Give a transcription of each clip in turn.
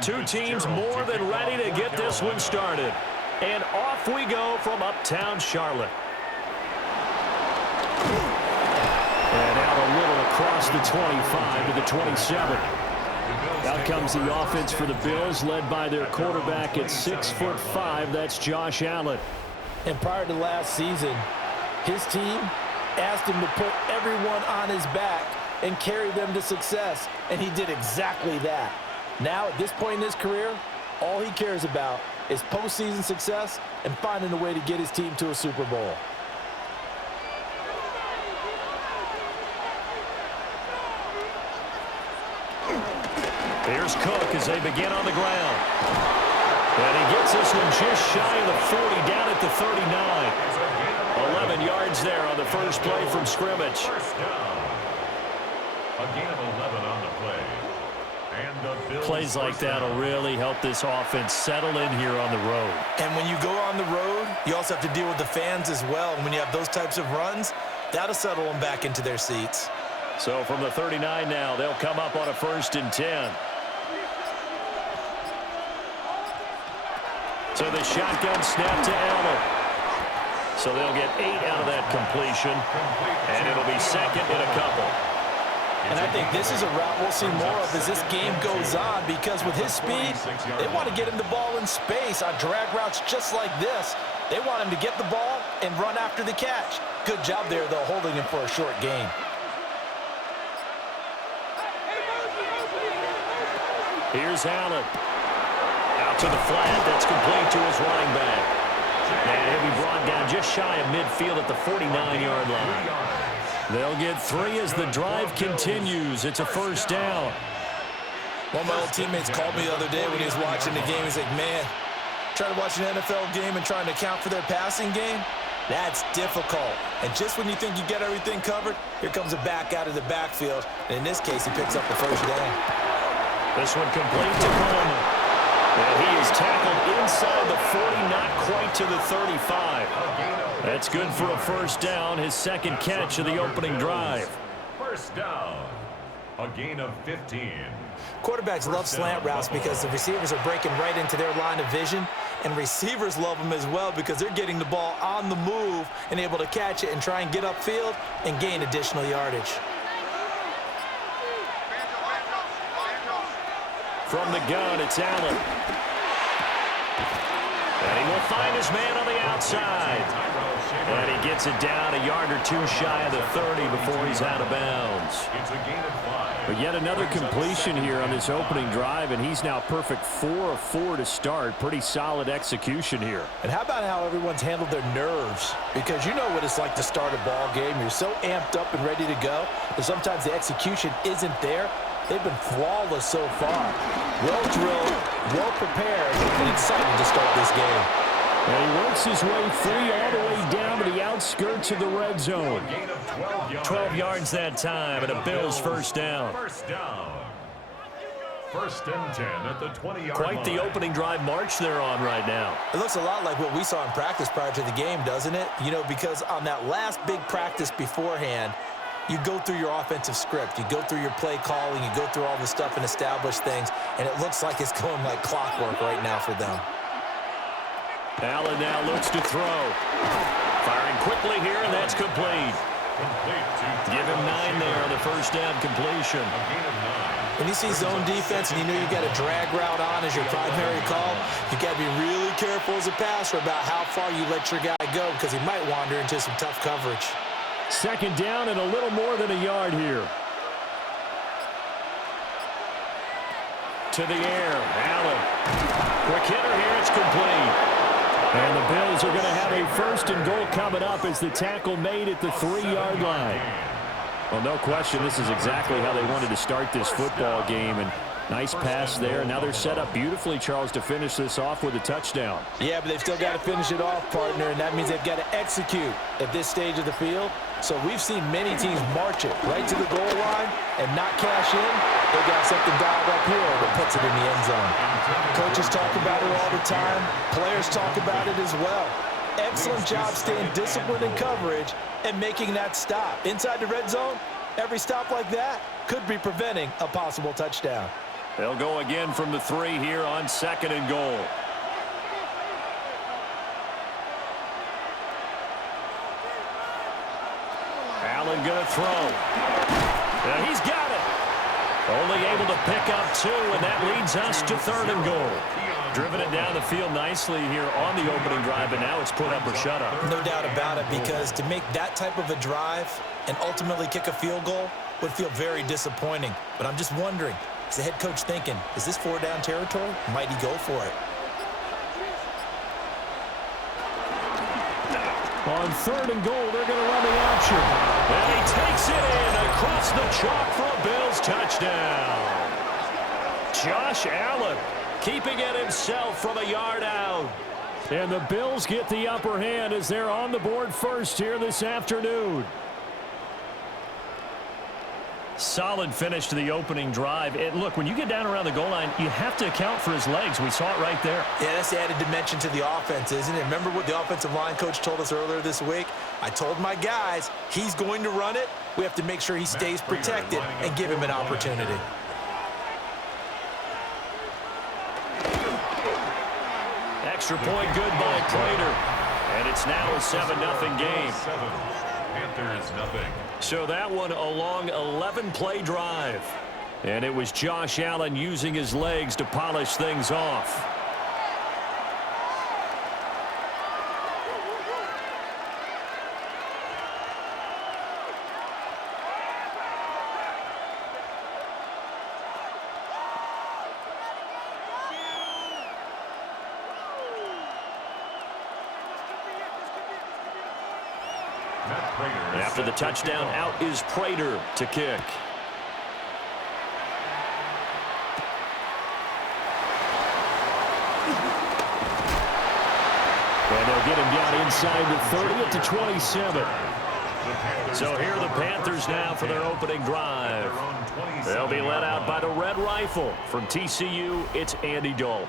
Two teams more than ready to get this one started. And off we go from uptown Charlotte. And out a little across the 25 to the 27. Out comes the offense for the Bills, led by their quarterback at 6'5". That's Josh Allen. And prior to last season, his team asked him to put everyone on his back and carry them to success, and he did exactly that. Now, at this point in his career, all he cares about is postseason success and finding a way to get his team to a Super Bowl. Here's Cook as they begin on the ground. And he gets this one just shy of the 40, down at the 39. 11 yards there on the first play from scrimmage. First down. A gain of 11 on the play. And the Bills Plays like that will really help this offense settle in here on the road. And when you go on the road, you also have to deal with the fans as well. And when you have those types of runs, that'll settle them back into their seats. So from the 39 now, they'll come up on a 1st and 10. So the shotgun snap to Allen. So they'll get 8 out of that completion, and it'll be second and a couple. And I think this is a route we'll see more of as this game goes on, because with his speed, they want to get him the ball in space on drag routes just like this. They want him to get the ball and run after the catch. Good job there, though, holding him for a short gain. Here's Allen. Out to the flat. That's complete to his running back. And he'll be brought down just shy of midfield at the 49-yard line. They'll get 3 as the drive continues. It's a 1st down. One of my old teammates called me the other day when he was watching the game. He's like, man, trying to watch an NFL game and trying to account for their passing game, that's difficult. And just when you think you get everything covered, here comes a back out of the backfield. And in this case, he picks up the 1st down. This one complete to Coleman. And he is tackled inside the 40, not quite to the 35. That's good for a 1st down, his 2nd catch of the opening drive. 1st down, a gain of 15. Quarterbacks love slant routes because the receivers are breaking right into their line of vision, and receivers love them as well because they're getting the ball on the move and able to catch it and try and get upfield and gain additional yardage. From the gun, it's Allen. And he will find his man on the outside. And he gets it down a yard or 2 shy of the 30 before he's out of bounds. It's a gain of 5. But yet another completion here on this opening drive, and he's now perfect 4 of 4 to start. Pretty solid execution here. And how about how everyone's handled their nerves? Because you know what it's like to start a ball game. You're so amped up and ready to go, but sometimes the execution isn't there. They've been flawless so far. Well drilled, well prepared, and excited to start this game. And he works his way free all the way down to the outskirts of the red zone. 12 yards that time, and a Bills 1st down. 1st down. 1st and 10 at the 20-yard line. Quite the opening drive march they're on right now. It looks a lot like what we saw in practice prior to the game, doesn't it? You know, because on that last big practice beforehand, you go through your offensive script. You go through your play calling. You go through all the stuff and establish things. And it looks like it's going like clockwork right now for them. Allen now looks to throw. Firing quickly here, and that's complete. Give him 9 there on the 1st down completion. When you see zone defense and you know you got a drag route on as your primary call, you got to be really careful as a passer about how far you let your guy go because he might wander into some tough coverage. 2nd down and a little more than a yard here. To the air, Allen. Quick hitter here, it's complete. And the Bills are going to have a 1st and goal coming up as the tackle made at the 3-yard line. Well, no question, this is exactly how they wanted to start this football game. And nice pass there. Now they're set up beautifully, Charles, to finish this off with a touchdown. Yeah, but they've still got to finish it off, partner, and that means they've got to execute at this stage of the field. So we've seen many teams march it right to the goal line and not cash in. They got something dialed up here that puts it in the end zone. Coaches talk about it all the time. Players talk about it as well. Excellent job staying disciplined in coverage and making that stop. Inside the red zone, every stop like that could be preventing a possible touchdown. They'll go again from the 3 here on 2nd and goal. Allen going to throw. And he's got it. Only able to pick up 2, and that leads us to 3rd and goal. Driven it down the field nicely here on the opening drive, and now it's put up or shut up. No doubt about it, because to make that type of a drive and ultimately kick a field goal would feel very disappointing. But I'm just wondering, is the head coach thinking, is this 4-down territory? Might he go for it? On 3rd and goal, they're going to run the option. And he takes it in across the chalk for a Bills touchdown. Josh Allen keeping it himself from a yard out. And the Bills get the upper hand as they're on the board first here this afternoon. Solid finish to the opening drive. And look, when you get down around the goal line, you have to account for his legs. We saw it right there. Yeah, that's the added dimension to the offense, isn't it? Remember what the offensive line coach told us earlier this week? I told my guys, he's going to run it. We have to make sure he stays protected and give him an opportunity. Extra point good by Prater. And it's now a 7-0 game. Panthers nothing. So that one a long 11-play drive. And it was Josh Allen using his legs to polish things off. After the touchdown, out is Prater to kick. And they'll get him down inside the 30 at the 27. So here are the Panthers now for their opening drive. They'll be led out by the Red Rifle. From TCU, it's Andy Dalton.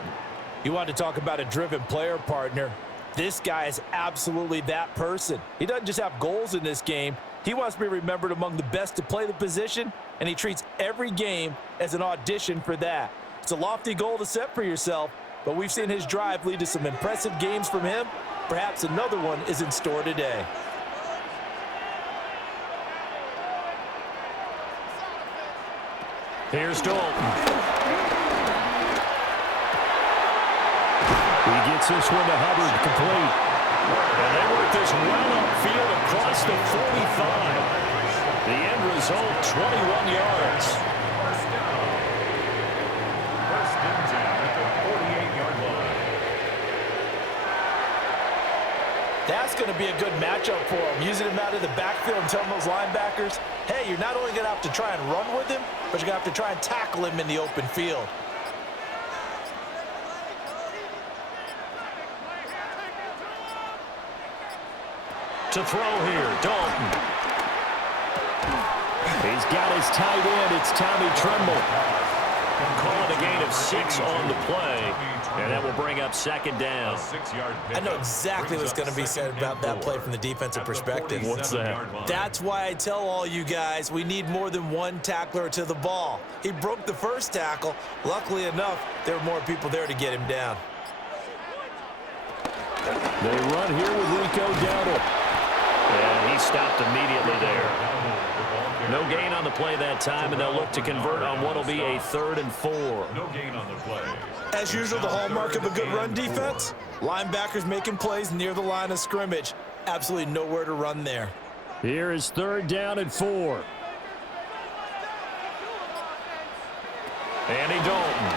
You want to talk about a driven player, partner. This guy is absolutely that person. He doesn't just have goals in this game. He wants to be remembered among the best to play the position, and he treats every game as an audition for that. It's a lofty goal to set for yourself, but we've seen his drive lead to some impressive games from him. Perhaps another one is in store today. Here's Dalton. He gets this one to Hubbard, complete. And they work this well upfield across the 45. The end result, 21 yards. First and 10 at the 48-yard line. That's going to be a good matchup for him. Using him out of the backfield and telling those linebackers, hey, you're not only going to have to try and run with him, but you're going to have to try and tackle him in the open field. To throw here, Dalton. He's got his tight end. It's Tommy Tremble. Calling a gain of 6 on the play, and that will bring up 2nd down. I know exactly what's going to be said about that play from the defensive perspective. What's that? That's why I tell all you guys we need more than one tackler to the ball. He broke the first tackle. Luckily enough, there were more people there to get him down. They run here with Rico Dowdle. And he stopped immediately there. No gain on the play that time, and they'll look to convert on what will be a 3rd and 4. No gain on the play. As usual, the hallmark of a good run defense, linebackers making plays near the line of scrimmage. Absolutely nowhere to run there. Here is 3rd down and 4. Andy Dalton.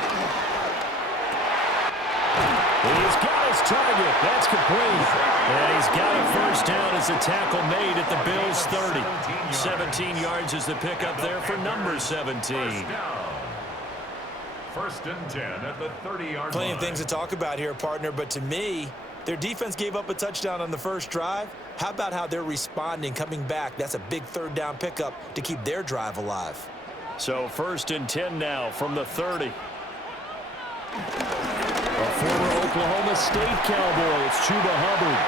He's got his target. That's complete. And he's got a first down as a tackle made at the Bills' 30. 17 yards is the pickup there for number 17. First and 10 at the 30-yard line. Plenty of things to talk about here, partner, but to me, their defense gave up a touchdown on the first drive. How about how they're responding, coming back? That's a big 3rd down pickup to keep their drive alive. So 1st and 10 now from the 30. A former Oklahoma State Cowboy, it's Chuba Hubbard.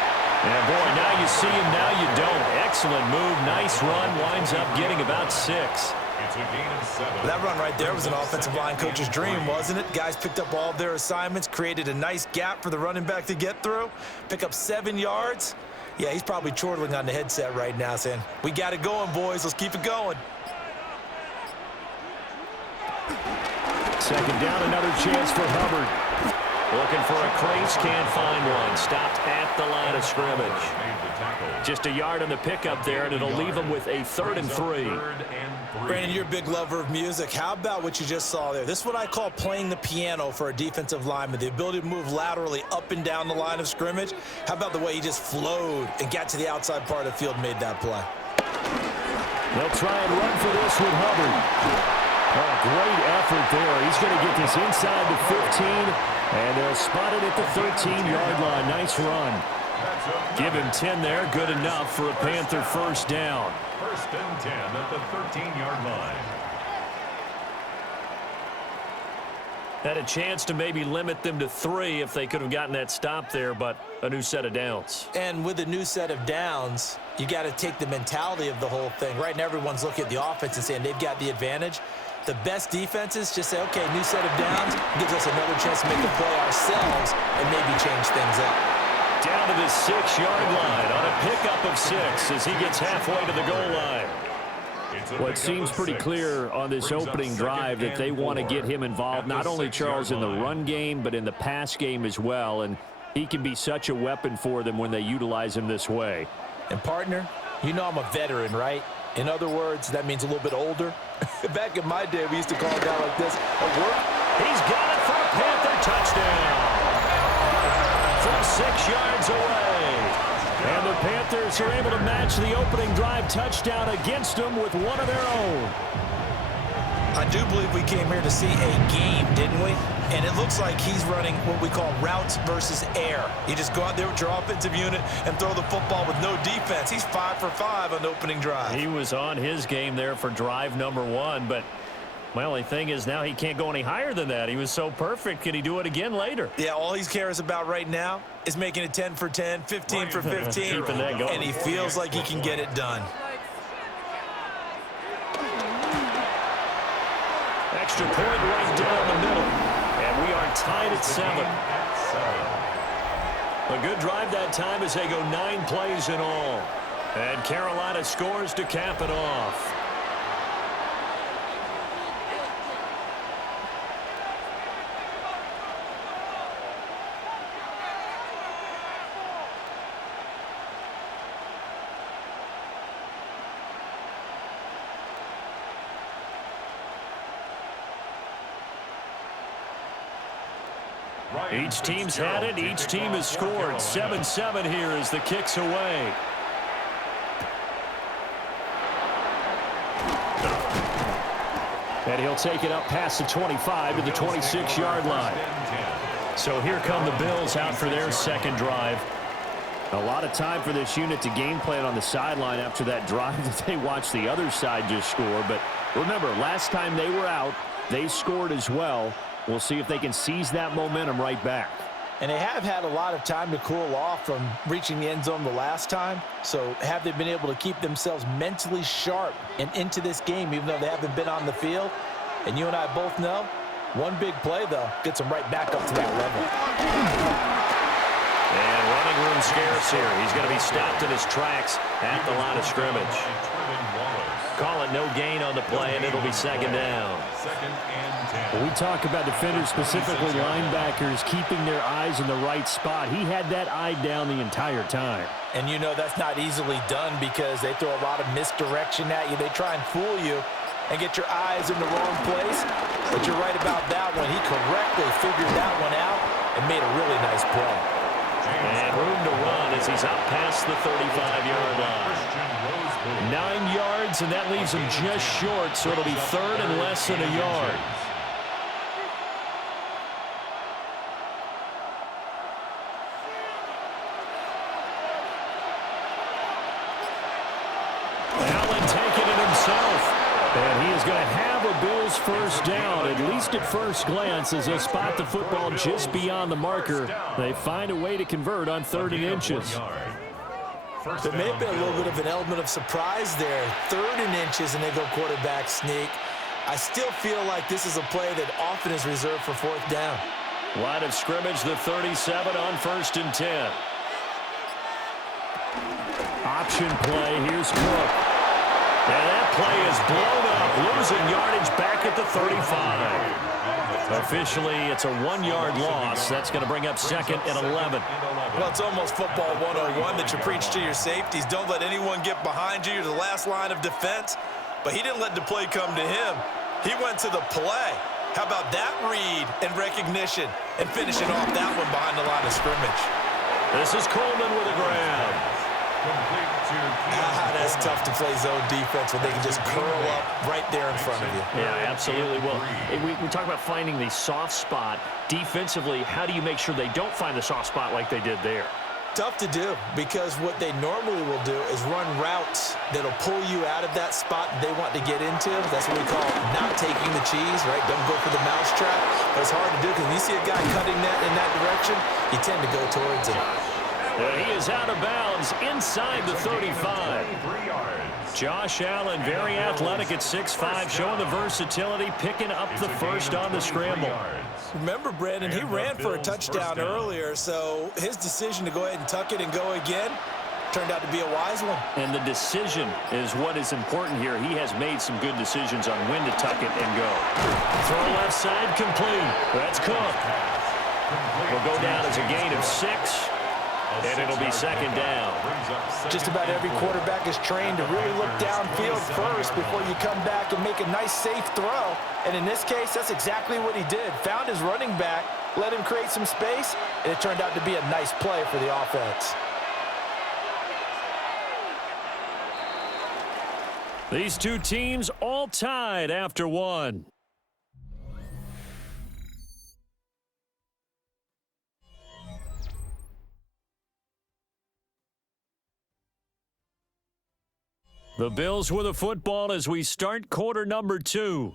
And boy, now you see him, now you don't. Excellent move, nice run, winds up getting about 6. It's a gain of 7. That run right there was an offensive line coach's dream, wasn't it? Guys picked up all of their assignments, created a nice gap for the running back to get through, pick up 7 yards. Yeah, he's probably chortling on the headset right now saying, we got it going, boys. Let's keep it going. Second down, another chance for Hubbard. Looking for a crease, can't find one. Stopped at the line of scrimmage. Just a yard on the pickup there, and it'll leave them with a 3rd and 3. Brandon, you're a big lover of music. How about what you just saw there? This is what I call playing the piano for a defensive lineman, the ability to move laterally up and down the line of scrimmage. How about the way he just flowed and got to the outside part of the field and made that play? They'll try and run for this with Hubbard. Oh, great effort there. He's going to get this inside the 15, and they'll spot it at the 13-yard line. Nice run. Give him 10 there. Good enough for a Panther first down. 1st and 10 at the 13-yard line. Had a chance to maybe limit them to 3 if they could have gotten that stop there, but a new set of downs. And with a new set of downs, you got to take the mentality of the whole thing. Right now, everyone's looking at the offense and saying they've got the advantage. The best defenses just say, okay, new set of downs, gives us another chance to make a play ourselves and maybe change things up. Down to the 6-yard line on a pickup of 6 as he gets halfway to the goal line. Well, it seems pretty clear on this opening drive that they want to get him involved, not only Charles in the run game, but in the pass game as well. And he can be such a weapon for them when they utilize him this way. And partner, you know I'm a veteran, right? In other words, that means a little bit older. Back in my day, we used to call a guy like this a work. He's got it for a Panther touchdown from 6 yards away. And the Panthers are able to match the opening drive touchdown against them with one of their own. I do believe we came here to see a game, didn't we? And it looks like he's running what we call routes versus air. You just go out there with your offensive unit and throw the football with no defense. He's 5 for 5 on the opening drive. He was on his game there for drive number 1, but my only thing is now he can't go any higher than that. He was so perfect. Can he do it again later? Yeah, all he cares about right now is making it 10 for 10, 15 for 15, Keeping that going. and he feels like he can get it done. Extra point right down the middle. And we are tied at 7. A good drive that time as they go 9 plays in all. And Carolina scores to cap it off. Each team's had it. Each team has scored. 7-7 here as the kick's away. And he'll take it up past the 25 to the 26-yard line. So here come the Bills out for their second drive. A lot of time for this unit to game plan on the sideline after that drive that they watched the other side just score. But remember, last time they were out, they scored as well. We'll see if they can seize that momentum right back. And they have had a lot of time to cool off from reaching the end zone the last time. So have they been able to keep themselves mentally sharp and into this game, even though they haven't been on the field? And you and I both know, one big play, though, gets them right back up to that level. And running room scarce here. He's going to be stopped in his tracks at the line of scrimmage. Call it no gain on the play, and it'll be second down. We talk about defenders, specifically linebackers, keeping their eyes in the right spot. He had that eye down the entire time. And you know that's not easily done because they throw a lot of misdirection at you. They try and fool you and get your eyes in the wrong place. But you're right about that one. He correctly figured that one out and made a really nice play. And room to run as he's out past the 35-yard line. 9 yards, and that leaves him just short, so it'll be third and less than a yard. Allen taking it himself. And he is going to have a Bills first down, at least at first glance, as they'll spot the football just beyond the marker. They find a way to convert on 3rd and inches. There may have been a little bit of an element of surprise there. 3rd and inches, and they go quarterback sneak. I still feel like this is a play that often is reserved for 4th down. Line of scrimmage, the 37 on 1st and 10. Option play, here's Cook. And that play is blown up, losing yardage back at the 35. Officially, it's a 1-yard loss. That's going to bring up 2nd and 11. Well, it's almost football 101 that you preach to your safeties. Don't let anyone get behind you. You're the last line of defense. But he didn't let the play come to him. He went to the play. How about that read and recognition and finishing off that one behind the line of scrimmage? This is Coleman with a grab. That's tough to play zone defense when they can just curl up right there in front of you. Yeah, absolutely. Well, we talk about finding the soft spot. Defensively, how do you make sure they don't find the soft spot like they did there? Tough to do, because what they normally will do is run routes that'll pull you out of that spot they want to get into. That's what we call not taking the cheese, right? Don't go for the mousetrap. But it's hard to do because when you see a guy cutting that in that direction, you tend to go towards it. He is out of bounds inside the 35. Josh Allen, very athletic at 6'5", showing the versatility, picking up the first on the scramble. Remember, Brandon, he ran for a touchdown earlier, so his decision to go ahead and tuck it and go again turned out to be a wise one. And the decision is what is important here. He has made some good decisions on when to tuck it and go. Throw left side, complete. That's Cook. Will go down as a gain of 6. And it'll be 2nd down. Just about every quarterback is trained to really look downfield first before you come back and make a nice, safe throw. And in this case, that's exactly what he did. Found his running back, let him create some space, and it turned out to be a nice play for the offense. These two teams all tied after 1. The Bills with a football as we start quarter number 2.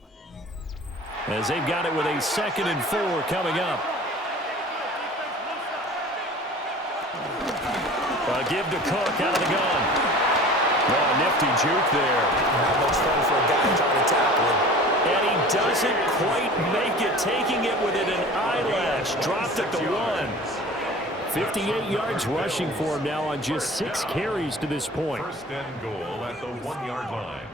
As they've got it with a 2nd and 4 coming up. A give to Cook out of the gun. Oh, a nifty juke there. Not much fun for a guy trying to tackle him. And he doesn't quite make it, taking it within an eyelash. Dropped at the 1. 58 yards rushing for him now on just 6 carries to this point. 1st and goal at the 1-yard line.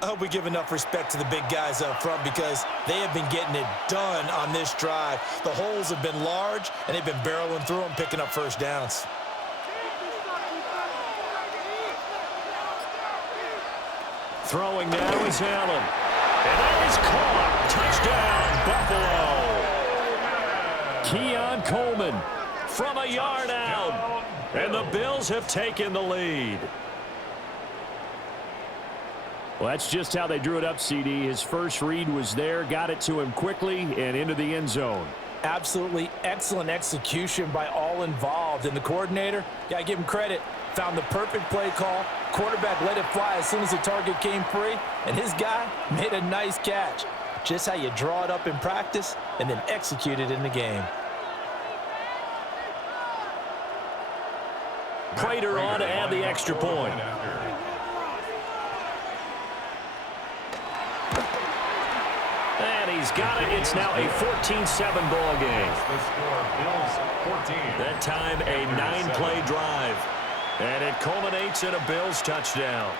I hope we give enough respect to the big guys up front because they have been getting it done on this drive. The holes have been large, and they've been barreling through them, picking up first downs. Throwing now is Allen. And that is caught. Touchdown, Buffalo. Keon Coleman from a yard out. And the Bills have taken the lead. Well, that's just how they drew it up, CD. His first read was there, got it to him quickly, and into the end zone. Absolutely excellent execution by all involved. And the coordinator, got to give him credit, found the perfect play call. Quarterback let it fly as soon as the target came free, and his guy made a nice catch. Just how you draw it up in practice and then execute it in the game. Prater on to add the extra point. And he's got it. It's now a 14-7 ball game. The score, Bills 14. That time a 9-play drive. And it culminates in a Bills touchdown.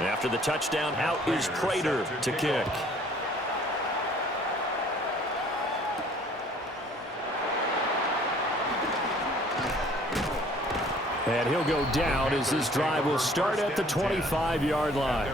After the touchdown, out is Prater to kick. And he'll go down as this drive will start at the 25-yard line.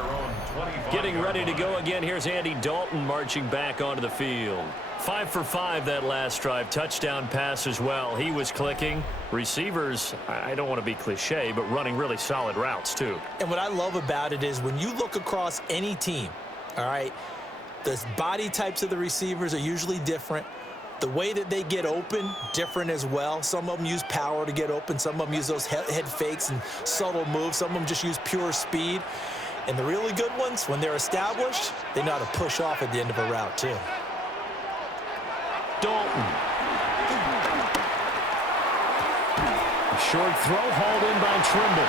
Getting ready to go again. Here's Andy Dalton marching back onto the field. 5 for 5 that last drive. Touchdown pass as well. He was clicking. Receivers, I don't want to be cliche, but running really solid routes too. And what I love about it is when you look across any team, all right, the body types of the receivers are usually different. The way that they get open, different as well. Some of them use power to get open. Some of them use those head fakes and subtle moves. Some of them just use pure speed. And the really good ones, when they're established, they know how to push off at the end of a route too. Dalton. A short throw hauled in by Trimble.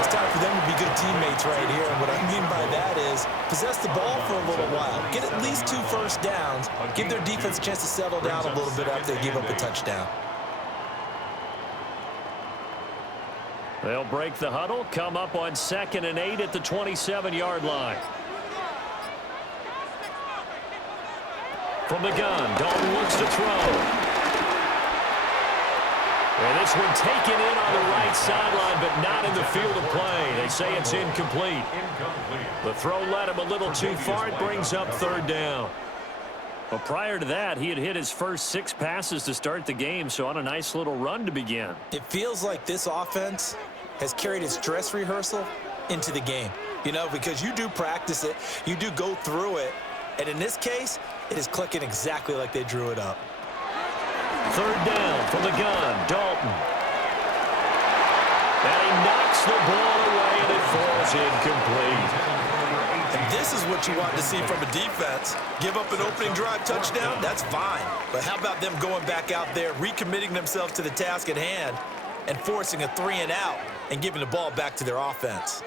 It's time for them to be good teammates right here. And what I mean by that is possess the ball for a little while. Get at least 2 first downs. Give their defense a chance to settle down a little bit after they give up a touchdown. They'll break the huddle, come up on 2nd and 8 at the 27-yard line. From the gun, Dalton looks to throw. And this one taken in on the right sideline, but not in the field of play. They say it's incomplete. The throw led him a little too far. It brings up 3rd down. Well, prior to that, he had hit his first 6 passes to start the game, so on a nice little run to begin. It feels like this offense has carried its dress rehearsal into the game. You know, because you do practice it, you do go through it, and in this case, it is clicking exactly like they drew it up. 3rd down from the gun, Dalton. And he knocks the ball away, and it falls incomplete. And this is what you want to see from a defense. Give up an opening drive touchdown, that's fine. But how about them going back out there, recommitting themselves to the task at hand, and forcing a 3 and out, and giving the ball back to their offense.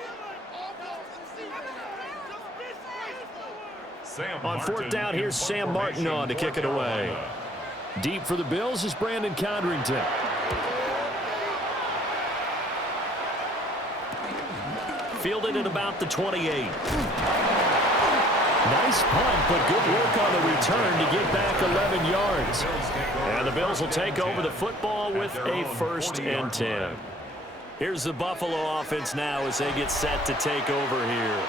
On 4th down, here's Sam Martin on to kick it away. Deep for the Bills is Brandon Condrington. Fielded at about the 28. Nice punt, but good work on the return to get back 11 yards. And the Bills will take over the football with a 1st and 10. Here's the Buffalo offense now as they get set to take over here.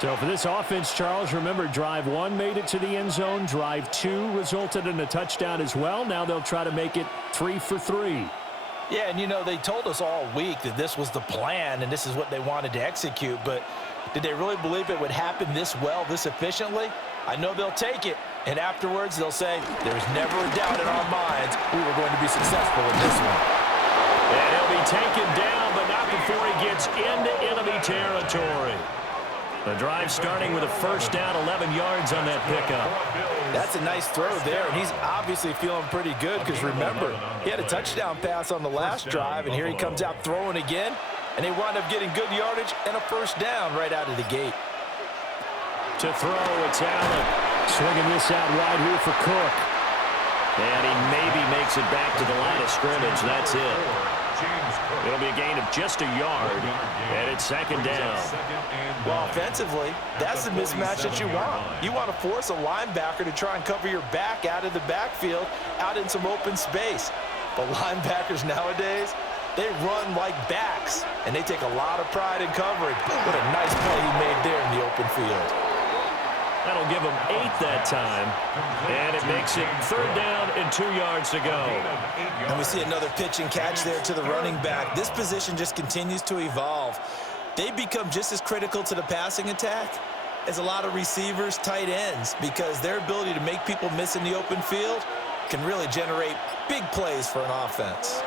So for this offense, Charles, remember, drive 1 made it to the end zone. Drive 2 resulted in a touchdown as well. Now they'll try to make it 3 for 3. Yeah, and you know, they told us all week that this was the plan and this is what they wanted to execute, but did they really believe it would happen this well, this efficiently? I know they'll take it, and afterwards they'll say, there's never a doubt in our minds we were going to be successful in this one. And he'll be taken down, but not before he gets into enemy territory. The drive starting with a 1st down, 11 yards on that pickup. That's a nice throw there, and he's obviously feeling pretty good because, remember, he had a touchdown pass on the last drive, and here he comes out throwing again, and they wound up getting good yardage and a 1st down right out of the gate. To throw, it's Allen. Swinging this out wide here for Cook. And he maybe makes it back to the line of scrimmage. That's it. It'll be a gain of just a yard, and it's 2nd down. Well, offensively, that's the mismatch that you want. You want to force a linebacker to try and cover your back out of the backfield, out in some open space. But linebackers nowadays, they run like backs, and they take a lot of pride in covering. What a nice play he made there in the open field. That'll give him 8 that time, and it makes it 3rd down and 2 yards to go. And we see another pitch and catch there to the running back. This position just continues to evolve. They become just as critical to the passing attack as a lot of receivers, tight ends, because their ability to make people miss in the open field can really generate big plays for an offense.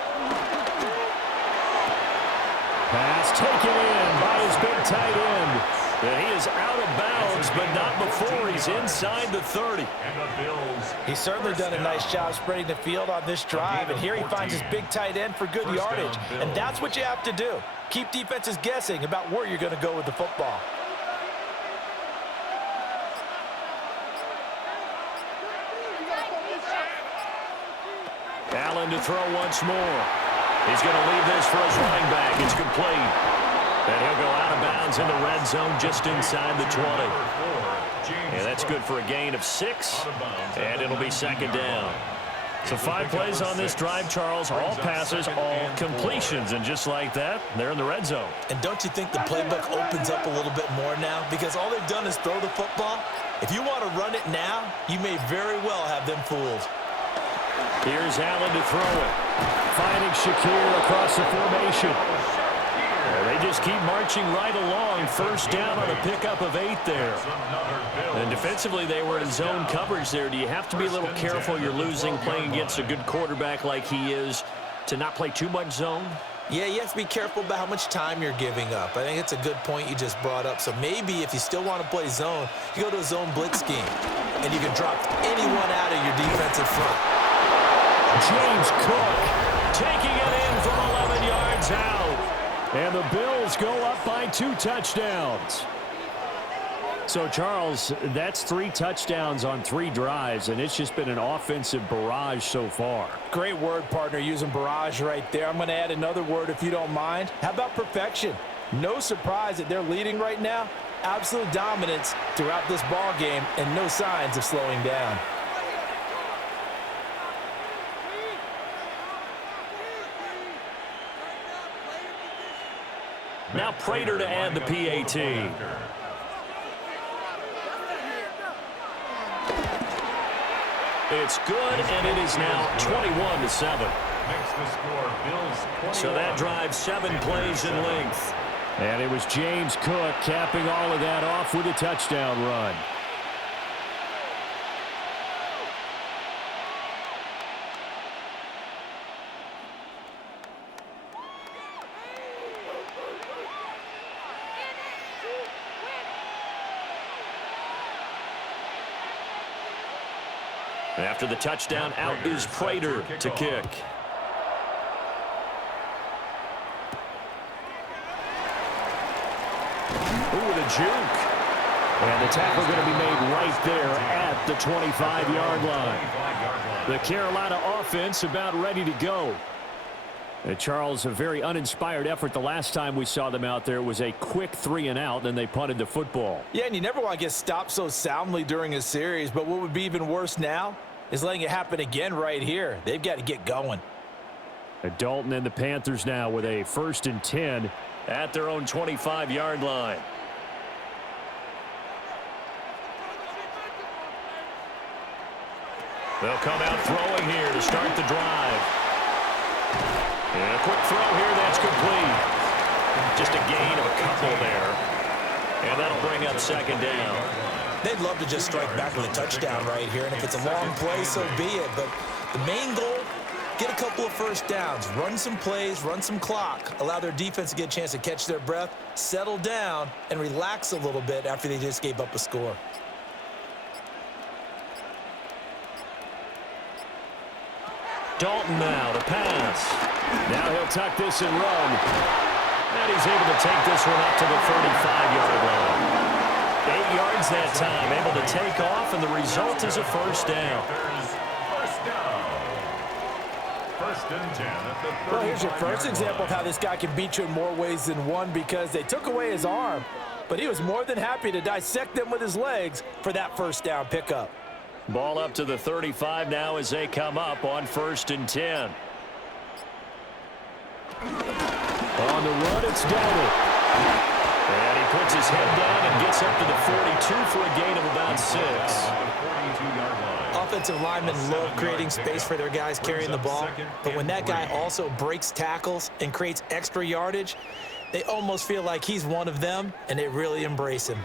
Pass taken in by his big tight end. And he is out of bounds, but not before he's inside the 30. He's certainly done a nice job spreading the field on this drive, and here he finds his big tight end for good yardage. And that's what you have to do. Keep defenses guessing about where you're going to go with the football. Allen to throw once more. He's going to leave this for his running back. It's complete. And he'll go out of bounds in the red zone just inside the 20. And that's good for a gain of 6. And it'll be 2nd down. So 5 plays on this drive, Charles. All passes, all completions. And just like that, they're in the red zone. And don't you think the playbook opens up a little bit more now? Because all they've done is throw the football. If you want to run it now, you may very well have them fooled. Here's Allen to throw it. Finding Shakir across the formation. They just keep marching right along. First down on a pickup of 8 there. And defensively, they were in zone coverage there. Do you have to be a little careful? You're losing, playing against a good quarterback like he is, to not play too much zone? Yeah, you have to be careful about how much time you're giving up. I think it's a good point you just brought up. So maybe if you still want to play zone, you go to a zone blitz scheme, and you can drop anyone out of your defensive front. James Cook taking it in from 11 yards out. And the Bills go up by 2 touchdowns. So, Charles, that's 3 touchdowns on 3 drives, and it's just been an offensive barrage so far. Great word, partner, using barrage right there. I'm going to add another word if you don't mind. How about perfection? No surprise that they're leading right now. Absolute dominance throughout this ball game and no signs of slowing down. Now Prater to add the PAT. It's good, and it is now 21-7. So that drives 7 plays in length. And it was James Cook capping all of that off with a touchdown run. After the touchdown, out is Prater to kick. Ooh, with a juke. And the tackle going to be made right there at the 25-yard line. The Carolina offense about ready to go. And Charles, a very uninspired effort the last time we saw them out there. It was a quick 3-and-out, then they punted the football. Yeah, and you never want to get stopped so soundly during a series, but what would be even worse now is letting it happen again right here. They've got to get going. Dalton and the Panthers now with a 1st and 10 at their own 25-yard line. They'll come out throwing here to start the drive. And a quick throw here, that's complete. Just a gain of a couple there. And that'll bring up 2nd down. They'd love to just strike back with a touchdown right here, and if it's a long play, so be it. But the main goal, get a couple of 1st downs, run some plays, run some clock, allow their defense to get a chance to catch their breath, settle down, and relax a little bit after they just gave up a score. Dalton now to pass. Now he'll tuck this and run. And he's able to take this one up to the 35-yard line. 8 yards that time, able to take off, and the result is a 1st down. Well, here's your first example of how this guy can beat you in more ways than one, because they took away his arm, but he was more than happy to dissect them with his legs for that 1st down pickup. Ball up to the 35 now as they come up on 1st and 10. On the run, it's Dalton. And he puts his head down and gets up to the 42 for a gain of about 6. Offensive linemen love creating space for their guys carrying the ball, but when that guy also breaks tackles and creates extra yardage, they almost feel like he's one of them, and they really embrace him.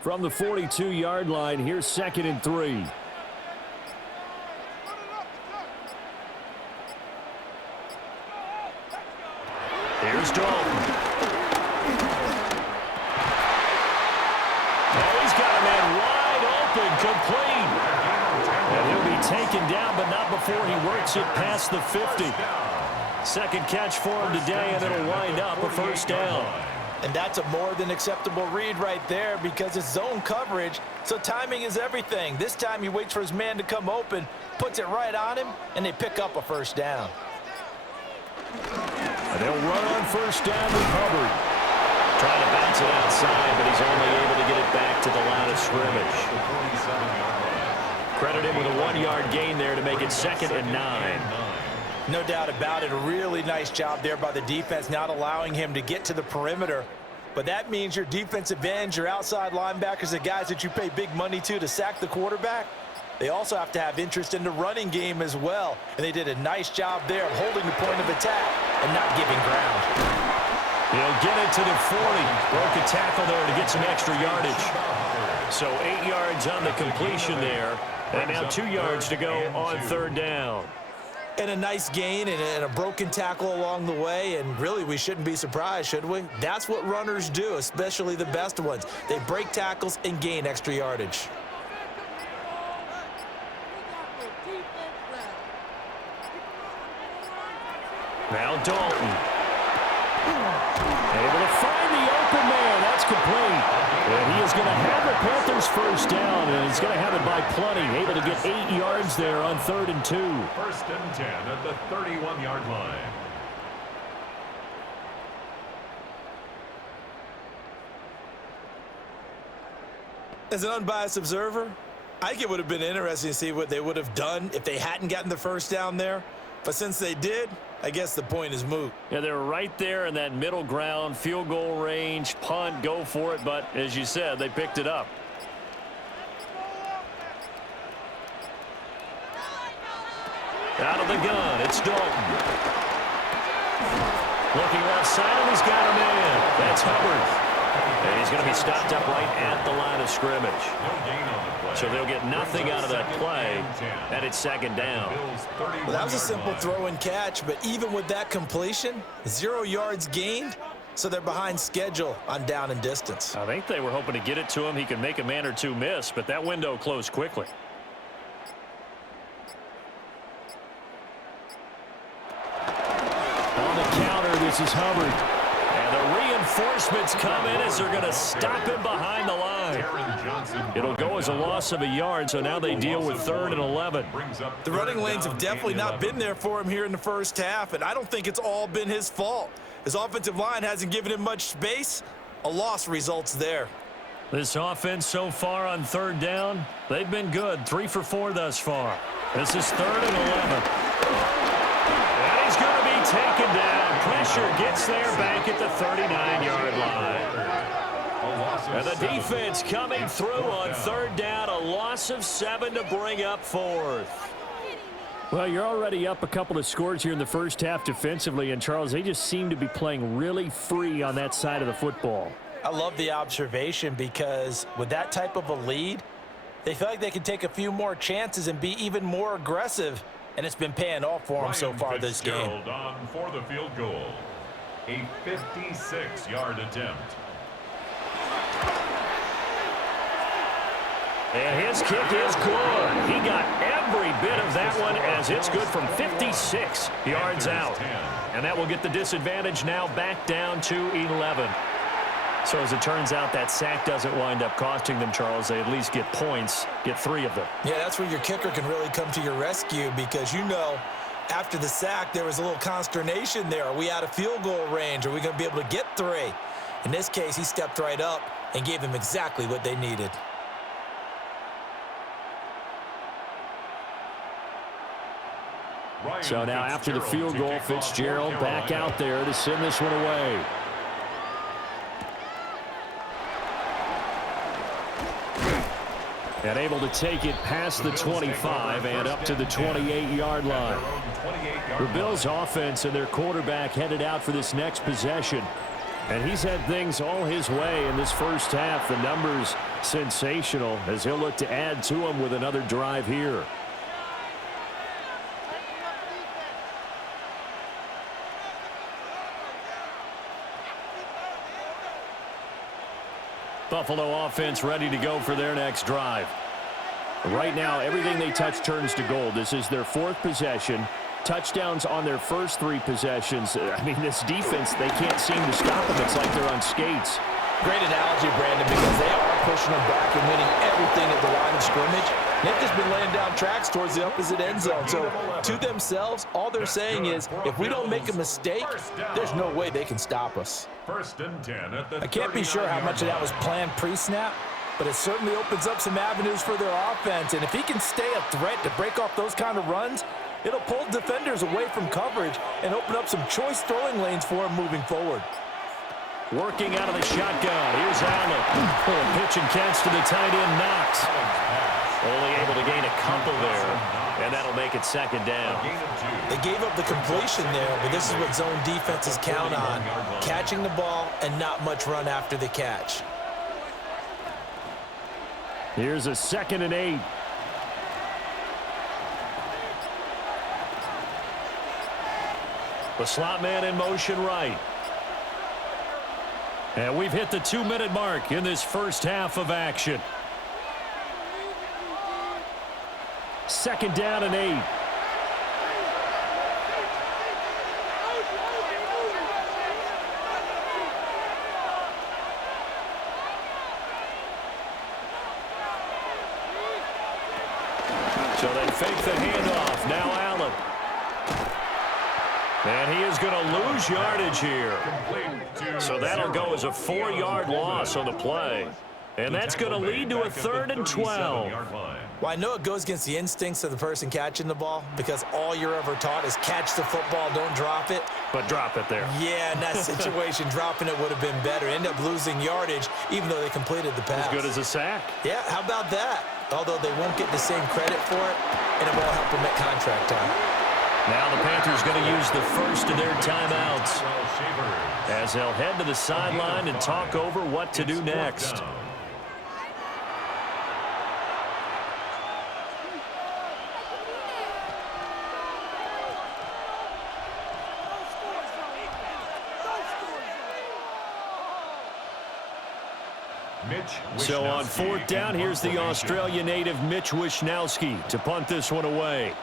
From the 42-yard line, here's 2nd and 3. Here's Dalton. Oh, he's got a man wide open, complete. And he'll be taken down, but not before he works it past the 50. 2nd catch for him today, and it'll wind up a 1st down. And that's a more than acceptable read right there, because it's zone coverage, so timing is everything. This time he waits for his man to come open, puts it right on him, and they pick up a 1st down. And they'll run on 1st down with Hubbard. Trying to bounce it outside, but he's only able to get it back to the line of scrimmage. Credit him with a 1-yard gain there to make it 2nd and 9. No doubt about it. A really nice job there by the defense, not allowing him to get to the perimeter. but that means your defensive ends, your outside linebackers, the guys that you pay big money to sack the quarterback, they also have to have interest in the running game as well. And they did a nice job there of holding the point of attack and not giving ground. He'll get it to the 40. Broke a tackle there to get some extra yardage. So 8 yards on the completion there. And now 2 yards to go on third down. And a nice gain and a broken tackle along the way. And really, we shouldn't be surprised, should we? That's what runners do, especially the best ones. They break tackles and gain extra yardage. Now Dalton. Able to find the open man. That's complete. And he is going to have the Panthers first down, and he's going to have it by plenty. Able to get 8 yards there on 3rd and 2. First and 10 at the 31-yard line. As an unbiased observer, I think it would have been interesting to see what they would have done if they hadn't gotten the first down there. But since they did, I guess the point is moot. Yeah, they were right there in that middle ground, field goal range, punt, go for it. But as you said, they picked it up. Out of the gun, it's Dalton. Looking left side, and he's got a man. That's Hubbard. And he's going to be stopped up right at the line of scrimmage. So they'll get nothing out of that play, and it's second down. Well, that was a simple throw and catch, but even with that completion, 0 yards gained, so they're behind schedule on down and distance. I think they were hoping to get it to him. He could make a man or two miss, but that window closed quickly. On the counter, this is Hubbard. And the reinforcements come in as they're going to stop him behind the line. It'll go as a loss of a yard, so now they deal with 3rd and 11. The running lanes have definitely not been there for him here in the first half, and I don't think it's all been his fault. His offensive line hasn't given him much space. A loss results there. This offense so far on 3rd down, they've been good. 3 for 4 thus far. This is 3rd and 11. And he's going to be taken down. Pressure gets there back at the 39-yard line. And the defense coming through on 3rd down. A loss of 7 to bring up 4th. Well, you're already up a couple of scores here in the first half defensively. And, Charles, they just seem to be playing really free on that side of the football. I love the observation because with that type of a lead, they feel like they can take a few more chances and be even more aggressive. And it's been paying off for them so far this game. On for the field goal. A 56-yard attempt. And his kick is good. He got every bit of that one as it's good from 56 yards out. And that will get the disadvantage now back down to 11. So as it turns out, that sack doesn't wind up costing them, Charles. They at least get points, get 3 of them. Yeah, that's where your kicker can really come to your rescue because, you know, after the sack, there was a little consternation there. Are we out of field goal range? Are we going to be able to get 3? In this case, he stepped right up and gave them exactly what they needed. So now after the field goal, Fitzgerald back out there to send this one away. And able to take it past the 25 and up to the 28-yard line. The Bills' offense and their quarterback headed out for this next possession. And he's had things all his way in this first half. The numbers sensational as he'll look to add to them with another drive here. Buffalo offense ready to go for their next drive. Right now, everything they touch turns to gold. This is their 4th possession. Touchdowns on their first 3 possessions. I mean, this defense, they can't seem to stop them. It's like they're on skates. Great analogy, Brandon, because they are pushing them back and winning everything at the line of scrimmage. They've just been laying down tracks towards the opposite end zone. So to themselves, all they're saying is, if we don't make a mistake, there's no way they can stop us. First and 10 at the I can't be sure how much of that was planned pre-snap, but it certainly opens up some avenues for their offense. And if he can stay a threat to break off those kind of runs, it'll pull defenders away from coverage and open up some choice throwing lanes for him moving forward. Working out of the shotgun. Here's Allen. Pitch and catch to the tight end, Knox. Only able to gain a couple there, and that'll make it second down. They gave up the completion there, but this is what zone defenses count on. Catching the ball and not much run after the catch. Here's a 2nd and 8. The slot man in motion right. And we've hit the 2-minute mark in this first half of action. 2nd down and 8. So they fake the handoff. Now Allen. And he is going to lose yardage here. So that'll go as a 4-yard loss on the play. And that's going to lead to a 3rd and 12. Well, I know it goes against the instincts of the person catching the ball because all you're ever taught is catch the football, don't drop it. But drop it there. Yeah, in that situation, dropping it would have been better. End up losing yardage even though they completed the pass. As good as a sack. Yeah, how about that? Although they won't get the same credit for it, and it won't help them at contract time. Now the Panthers going to use the first of their timeouts as they'll head to the sideline and talk over what to do next. So on 4th down, here's the Australia native Mitch Wishnowsky to punt this one away.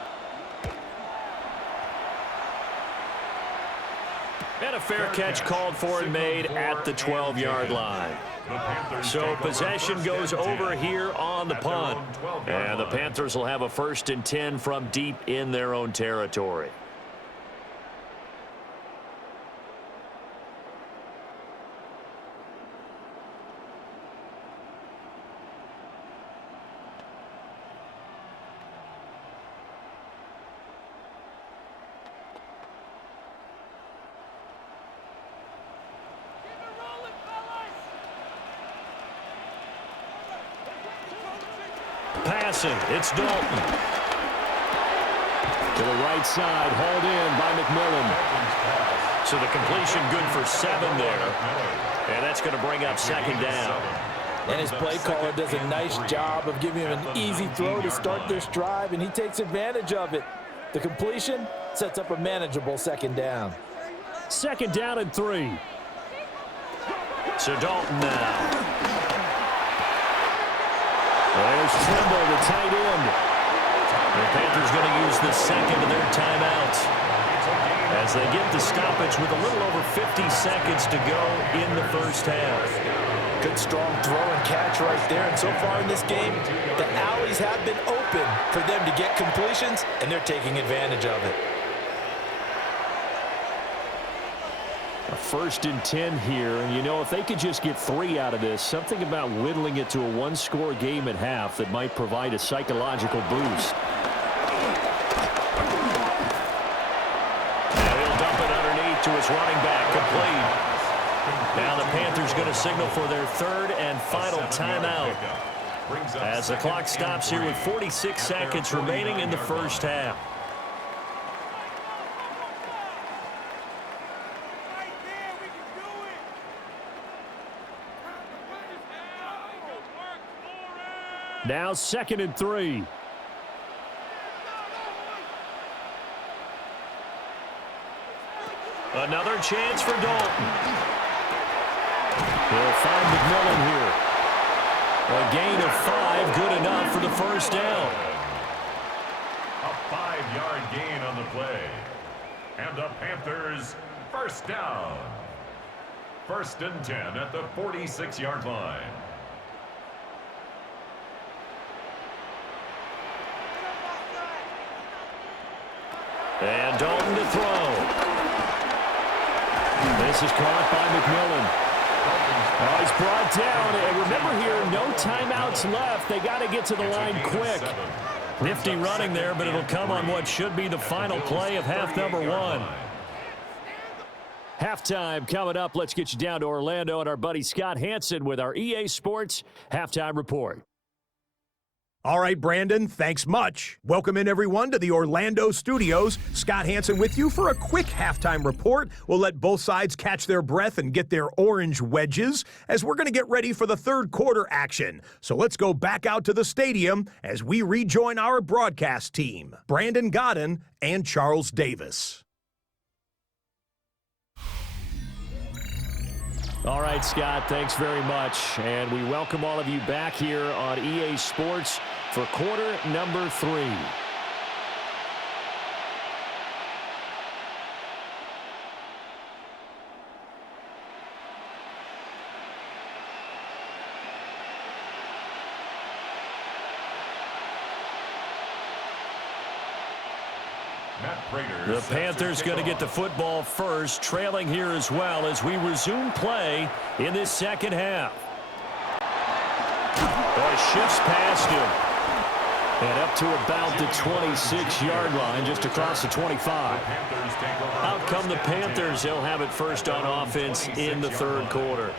And a fair catch called for and made at the 12-yard line. So possession goes over here on the punt. And the Panthers will have a 1st and 10 from deep in their own territory. Passing, it's Dalton. To the right side, hauled in by McMillan. So the completion good for 7 there. And that's going to bring up 2nd down. And his play caller does a nice job of giving him an easy throw to start this drive, and he takes advantage of it. The completion sets up a manageable 2nd down. 2nd down and 3. So Dalton now. There's Trimble, the tight end. The Panthers going to use the 2nd of their timeouts as they get the stoppage with a little over 50 seconds to go in the first half. Good strong throw and catch right there. And so far in this game, the alleys have been open for them to get completions, and they're taking advantage of it. A 1st and 10 here, and you know, if they could just get 3 out of this, something about whittling it to a 1-score game at half that might provide a psychological boost. Now he'll dump it underneath to his running back, complete. Now the Panthers going to signal for their 3rd and final timeout as the clock stops here with 46 seconds remaining in the first half. Now 2nd and 3. Another chance for Dalton. He'll find McMillan here. A gain of 5, good enough for the 1st down. A 5-yard gain on the play. And the Panthers 1st down. 1st and 10 at the 46-yard line. And Dalton to throw. This is caught by McMillan. Oh, he's brought down. And remember here, no timeouts left. They got to get to the line quick. Nifty running there, but it'll come on what should be the final play of half number 1. Halftime coming up. Let's get you down to Orlando and our buddy Scott Hansen with our EA Sports Halftime Report. All right, Brandon, thanks much. Welcome in, everyone, to the Orlando studios. Scott Hansen with you for a quick halftime report. We'll let both sides catch their breath and get their orange wedges as we're going to get ready for the third quarter action. So let's go back out to the stadium as we rejoin our broadcast team, Brandon Godden and Charles Davis. All right, Scott, thanks very much. And we welcome all of you back here on EA Sports for quarter number 3. The Panthers going to get the football first, trailing here as well as we resume play in this second half. Shifts past him. And up to about the 26-yard line, just across the 25. Out come the Panthers. They'll have it first on offense in the third quarter.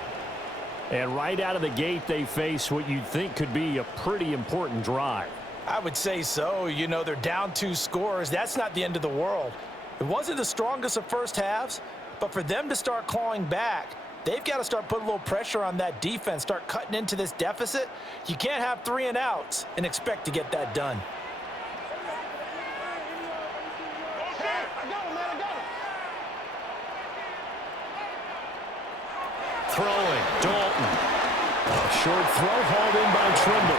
And right out of the gate, they face what you'd think could be a pretty important drive. I would say so. You know, they're down 2 scores. That's not the end of the world. It wasn't the strongest of first halves, but for them to start clawing back, they've got to start putting a little pressure on that defense, start cutting into this deficit. You can't have 3 and outs and expect to get that done. Throwing, Dalton. A short throw hauled in by Trimble.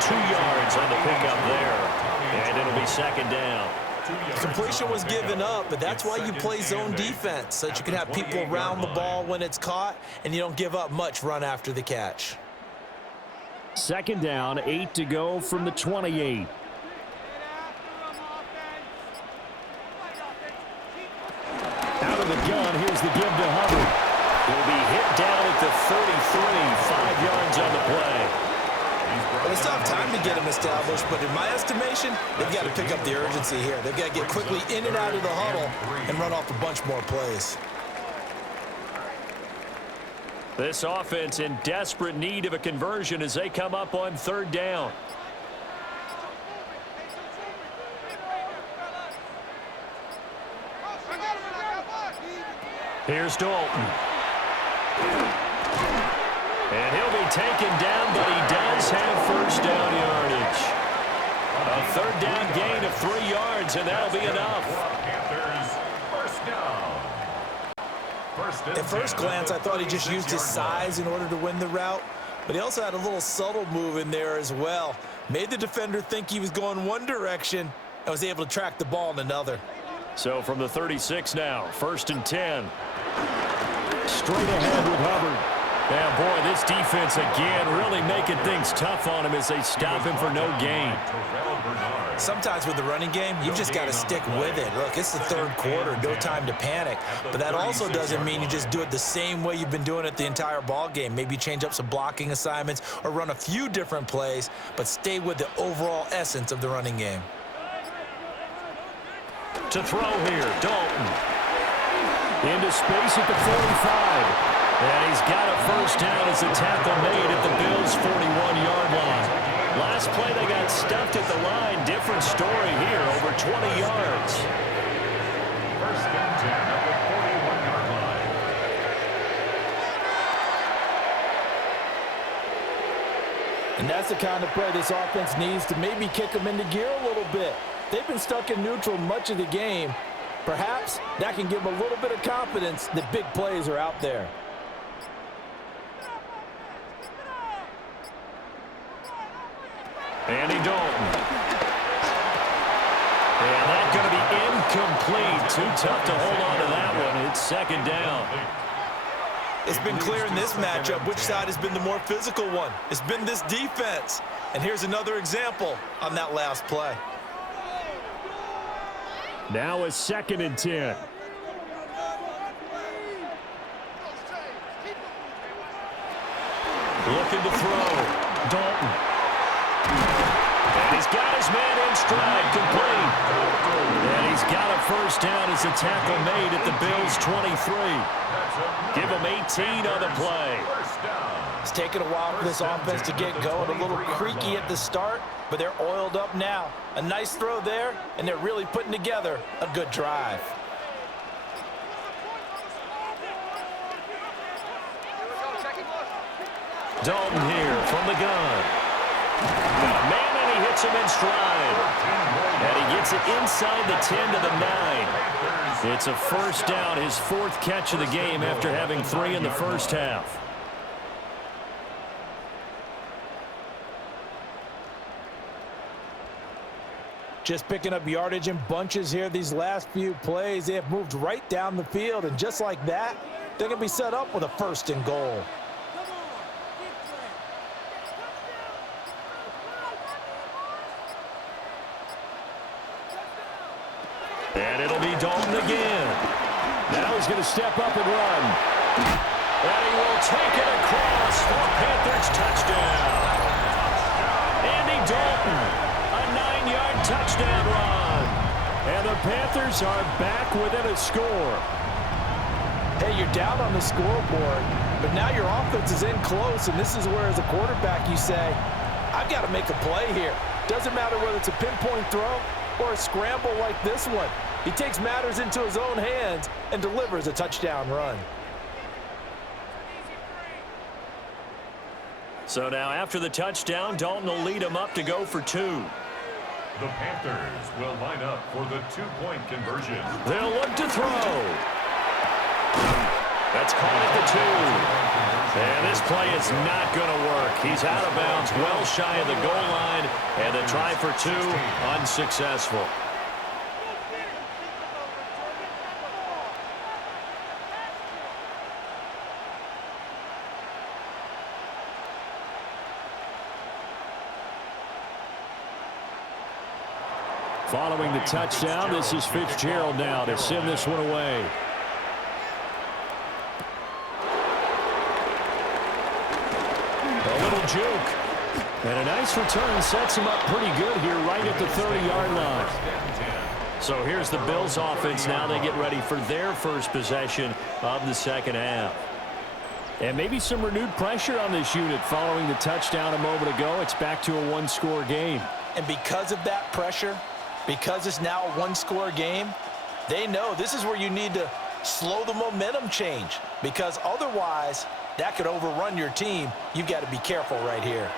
2 yards on the pickup there, and it'll be second down. Completion was given up, but that's why you play zone defense, so that you can have people around the ball when it's caught, and you don't give up much run after the catch. Second down, 8 to go from the 28. Out of the gun, here's the give to Hubbard. He'll be hit down at the 33, 5 yards on the play. Well, it's not time to get them established, but in my estimation, they've got to pick up the urgency here. They've got to get quickly in and out of the huddle and run off a bunch more plays. This offense in desperate need of a conversion as they come up on third down. Here's Dalton. And he'll be taken down, but he does have first down yardage. A third down gain of 3 yards, and that'll be enough. At first glance, I thought he just used his size in order to win the route, but he also had a little subtle move in there as well. Made the defender think he was going one direction and was able to track the ball in another. So from the 36 now, 1st and 10. Straight ahead with Hubbard. Yeah, boy, this defense again really making things tough on him as they stop him for no gain. Sometimes with the running game, you've just got to stick with it. Look, it's the third quarter, no time to panic. But that also doesn't mean you just do it the same way you've been doing it the entire ball game. Maybe change up some blocking assignments or run a few different plays, but stay with the overall essence of the running game. To throw here, Dalton. Into space at the 45. And he's got a first down as the tackle made at the Bills' 41-yard line. Last play, they got stuffed at the line. Different story here, over 20 yards. First and 10 at the 41-yard line. And that's the kind of play this offense needs to maybe kick them into gear a little bit. They've been stuck in neutral much of the game. Perhaps that can give them a little bit of confidence that big plays are out there. Andy Dalton. And that's going to be incomplete. Too tough to hold on to that one. It's second down. It's been clear in this matchup which side has been the more physical one. It's been this defense. And here's another example on that last play. Now a 2nd and 10. Looking to throw. Dalton. And he's got his man in stride, complete. And he's got a first down as the tackle made at the Bills' 23. Give him 18 on the play. It's taken a while for this offense to get going. A little creaky at the start, but they're oiled up now. A nice throw there, and they're really putting together a good drive. Dalton here from the gun. Got a man, and he hits him in stride. And he gets it inside the 10 to the 9. It's a first down, his fourth catch of the game after having 3 in the first half. Just picking up yardage in bunches here these last few plays. They have moved right down the field, and just like that, they're going to be set up with a first and goal. And it'll be Dalton again. Now he's going to step up and run. And he will take it across for Panthers touchdown. Andy Dalton, a 9-yard touchdown run. And the Panthers are back within a score. Hey, you're down on the scoreboard, but now your offense is in close, and this is where, as a quarterback, you say, I've got to make a play here. Doesn't matter whether it's a pinpoint throw or a scramble like this one. He takes matters into his own hands and delivers a touchdown run. So now after the touchdown, Dalton will lead him up to go for 2. The Panthers will line up for the 2-point conversion. They'll look to throw. That's caught at the 2. And this play is not going to work. He's out of bounds, well shy of the goal line, and the try for 2 unsuccessful. Following the touchdown, this is Fitzgerald now to send this one away. A little juke. And a nice return sets him up pretty good here right at the 30-yard line. So here's the Bills offense now. They get ready for their first possession of the second half. And maybe some renewed pressure on this unit following the touchdown a moment ago. It's back to a one-score game. And because of that pressure, because it's now a one-score game, they know this is where you need to slow the momentum change, because otherwise that could overrun your team. You've got to be careful right here.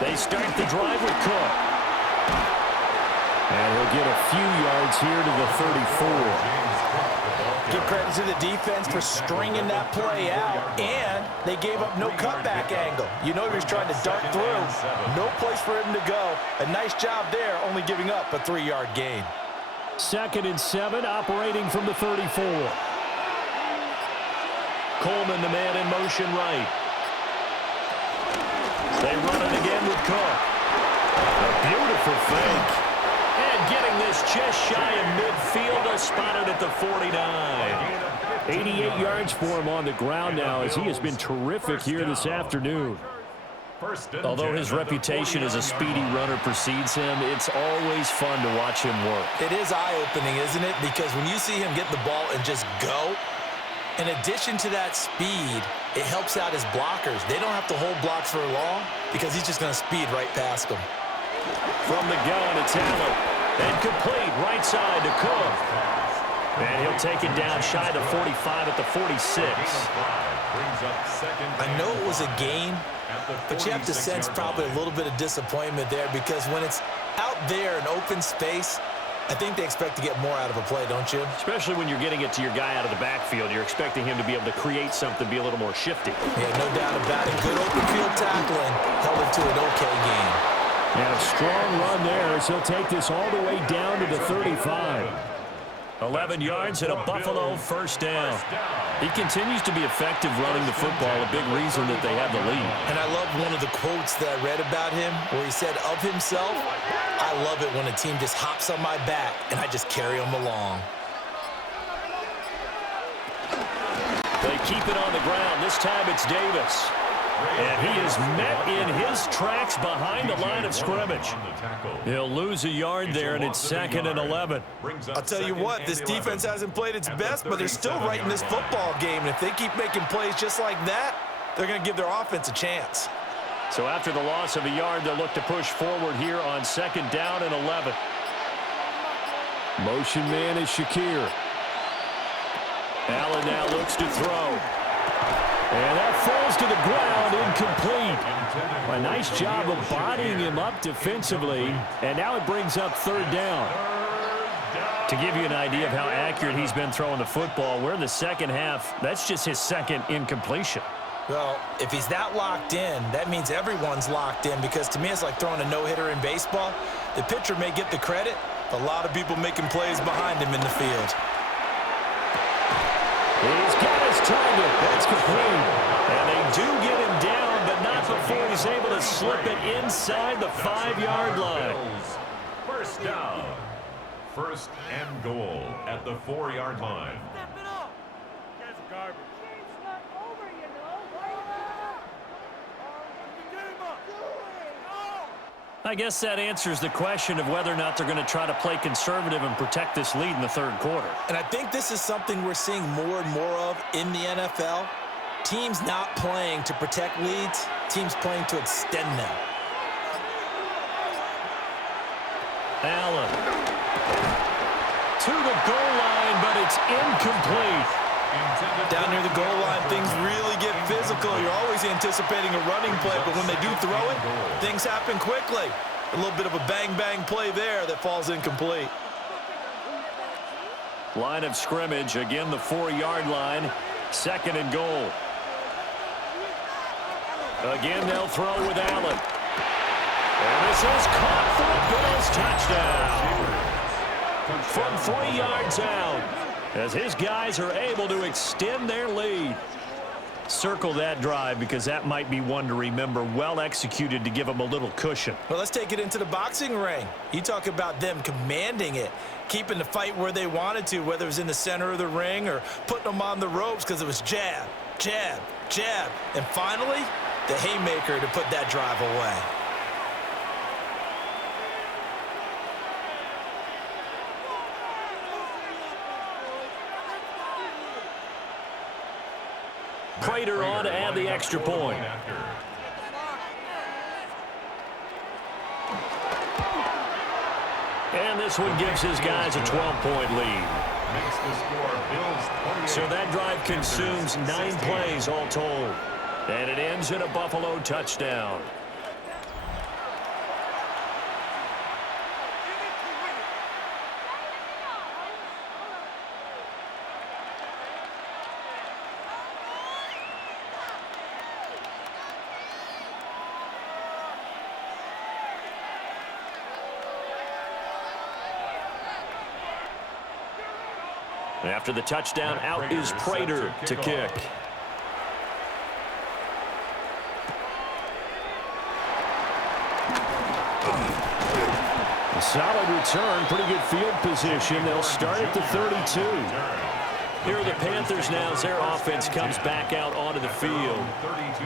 They start the drive with Cook. And he'll get a few yards here to the 34. Give credit to the defense for stringing that play out, and they gave up no cutback angle. You know he was trying to dart through. No place for him to go. A nice job there, only giving up a 3-yard gain. 2nd and 7, operating from the 34. Coleman, the man in motion right. They run it again with Cook. A beautiful fake. And getting this just shy of midfield, spotted at the 49. 88 yards for him on the ground now, as he has been terrific here this afternoon. Although his reputation as a speedy runner precedes him, it's always fun to watch him work. It is eye-opening, isn't it? Because when you see him get the ball and just go, in addition to that speed, it helps out his blockers. They don't have to hold blocks for long because he's just going to speed right past them. From the gun, it's Allen. And complete, right side to Cook. And he'll take it down shy of the 45 at the 46. I know it was a gain, but you have to sense probably a little bit of disappointment there, because when it's out there in open space, I think they expect to get more out of a play, don't you? Especially when you're getting it to your guy out of the backfield. You're expecting him to be able to create something, be a little more shifty. Yeah, no doubt about it. Good open field tackling held him to an okay game. And a strong run there as he'll take this all the way down to the 35. 11 yards and a Buffalo first down. He continues to be effective running the football, a big reason that they have the lead. And I love one of the quotes that I read about him where he said of himself, I love it when a team just hops on my back and I just carry them along. They keep it on the ground. This time it's Davis. And he is met in his tracks behind the line of scrimmage. He'll lose a yard there, and it's 2nd and 11. I'll tell you what, this defense hasn't played its best, but they're still right in this football game. And if they keep making plays just like that, they're going to give their offense a chance. So after the loss of a yard, they'll look to push forward here on 2nd down and 11. Motion man is Shakir. Allen now looks to throw. And that falls to the ground, incomplete. A nice job of bodying him up defensively, and now it brings up 3rd down. To give you an idea of how accurate he's been throwing the football, we're in the second half. That's just his 2nd incompletion. Well, if he's that locked in, that means everyone's locked in, because to me it's like throwing a no-hitter in baseball. The pitcher may get the credit, but a lot of people making plays behind him in the field. He's got his target. That's complete. And they do get him down, but not before he's able to slip it inside the 5-yard line. First down. 1st and goal at the 4-yard line. Step it up. That's garbage. It's not over, you know. Game up. I guess that answers the question of whether or not they're going to try to play conservative and protect this lead in the 3rd quarter. And I think this is something we're seeing more and more of in the NFL. Teams not playing to protect leads, teams playing to extend them. Allen to the goal line, but it's incomplete. Down near the goal line, things really get physical. You're always anticipating a running play, but when they do throw it, things happen quickly. A little bit of a bang-bang play there that falls incomplete. Line of scrimmage, again the 4-yard line, 2nd and goal. Again, they'll throw with Allen. And this is caught for a Bills touchdown. From 3 yards out, as his guys are able to extend their lead. Circle that drive, because that might be one to remember. Well executed to give them a little cushion. Well, let's take it into the boxing ring. You talk about them commanding it, keeping the fight where they wanted to, whether it was in the center of the ring or putting them on the ropes, because it was jab, jab, jab. And finally, the haymaker to put that drive away. Prater on to add the extra point. And this one gives his guys a 12-point lead. So that drive consumes 9 plays all told. And it ends in a Buffalo touchdown. After the touchdown, out is Prater to kick. A solid return, pretty good field position. They'll start at the 32. Here are the Panthers now as their offense comes back out onto the field.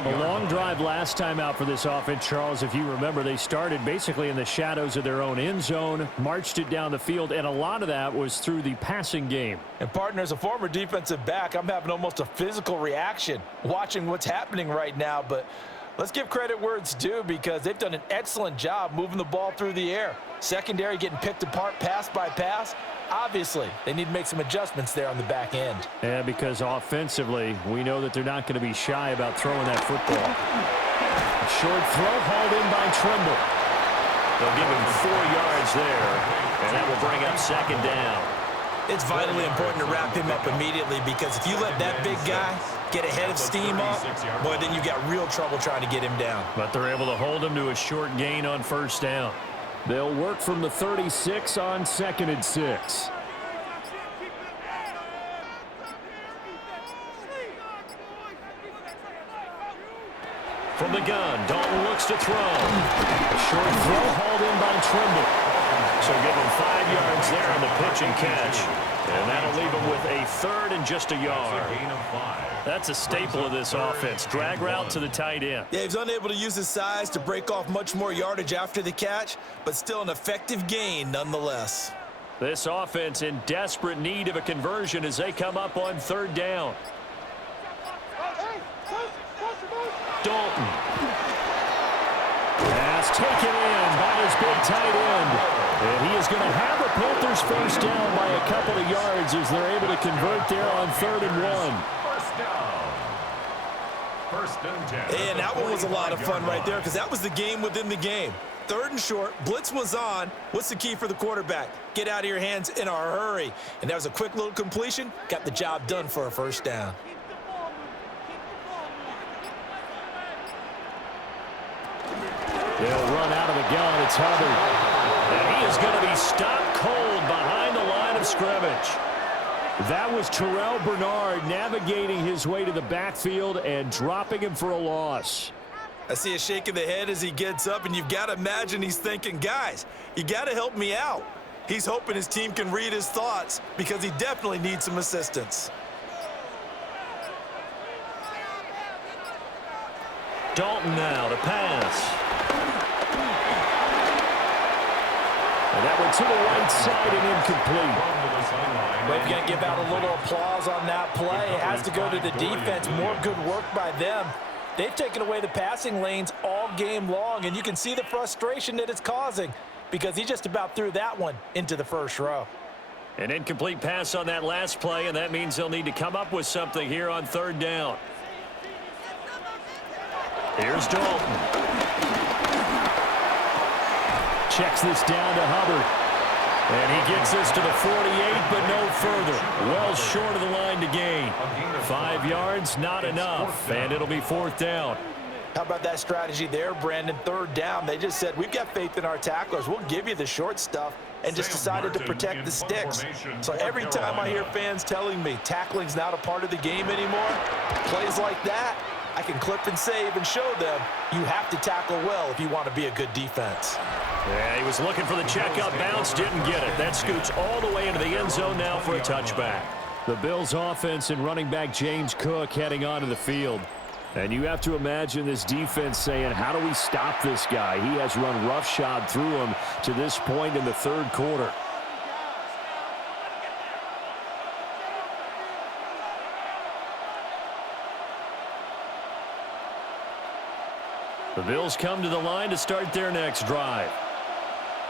A long drive last time out for this offense, Charles. If you remember, they started basically in the shadows of their own end zone, marched it down the field, and a lot of that was through the passing game. And, partner, as a former defensive back, I'm having almost a physical reaction watching what's happening right now. But let's give credit where it's due, because they've done an excellent job moving the ball through the air. Secondary getting picked apart pass by pass. Obviously, they need to make some adjustments there on the back end. Yeah, because offensively, we know that they're not going to be shy about throwing that football. A short throw hauled in by Trimble. They'll give him 4 yards there, and that will bring up 2nd down. It's vitally important to wrap him up immediately, because if you let that big guy get ahead of steam up, boy, then you got real trouble trying to get him down. But they're able to hold him to a short gain on 1st down. They'll work from the 36 on 2nd and 6. From the gun, Dalton looks to throw. A short throw hauled in by Trimble. So give him 5 yards there on the pitch and catch. And that'll leave him with a be third and just a yard. That's a gain of 5. That's a staple of this offense. Drag route to the tight end. Yeah, he's unable to use his size to break off much more yardage after the catch, but still an effective gain nonetheless. This offense in desperate need of a conversion as they come up on third down. Dalton. Pass taken in by his big tight end. And he is going to have the Panthers first down by a couple of yards as they're able to convert there on 3rd and 1. First down. 1st and 10. And that one was a lot of fun right there because that was the game within the game. 3rd and short, blitz was on. What's the key for the quarterback? Get out of your hands in a hurry. And that was a quick little completion. Got the job done for a first down. They'll run out of the gun. It's Hubbard. And he is going to be stopped cold behind the line of scrimmage. That was Terrell Bernard navigating his way to the backfield and dropping him for a loss. I see a shake of the head as he gets up, and you've got to imagine he's thinking, guys, you got to help me out. He's hoping his team can read his thoughts because he definitely needs some assistance. Dalton now to pass. And that one to the right side and incomplete. But if you're going to give out a little applause on that play, it has to go to the defense. More good work by them. They've taken away the passing lanes all game long, and you can see the frustration that it's causing because he just about threw that one into the first row. An incomplete pass on that last play, and that means they'll need to come up with something here on 3rd down. Here's Dalton. Checks this down to Hubbard. And he gets this to the 48, but no further. Well short of the line to gain. 5 yards, not enough, and it'll be 4th down. How about that strategy there, Brandon? 3rd down. They just said, we've got faith in our tacklers. We'll give you the short stuff, and just decided to protect the sticks. So every time I hear fans telling me tackling's not a part of the game anymore, plays like that, I can clip and save and show them you have to tackle well if you want to be a good defense. Yeah, he was looking for the checkout bounce, didn't get it. That scoots all the way into the end zone now for a touchback. The Bills offense and running back James Cook heading onto the field. And you have to imagine this defense saying, how do we stop this guy? He has run roughshod through him to this point in the 3rd quarter. The Bills come to the line to start their next drive.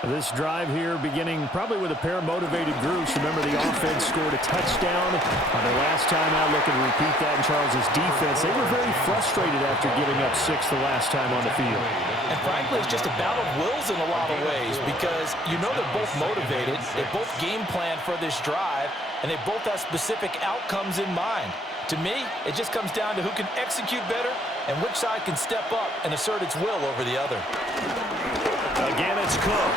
This drive here beginning probably with a pair of motivated groups. Remember, the offense scored a touchdown on their last time out. Looking to repeat that in Charles's defense. They were very frustrated after giving up 6 the last time on the field. And frankly, it's just a battle of wills in a lot of ways because you know they're both motivated. They both game plan for this drive, and they both have specific outcomes in mind. To me, it just comes down to who can execute better and which side can step up and assert its will over the other. Again, it's Cook.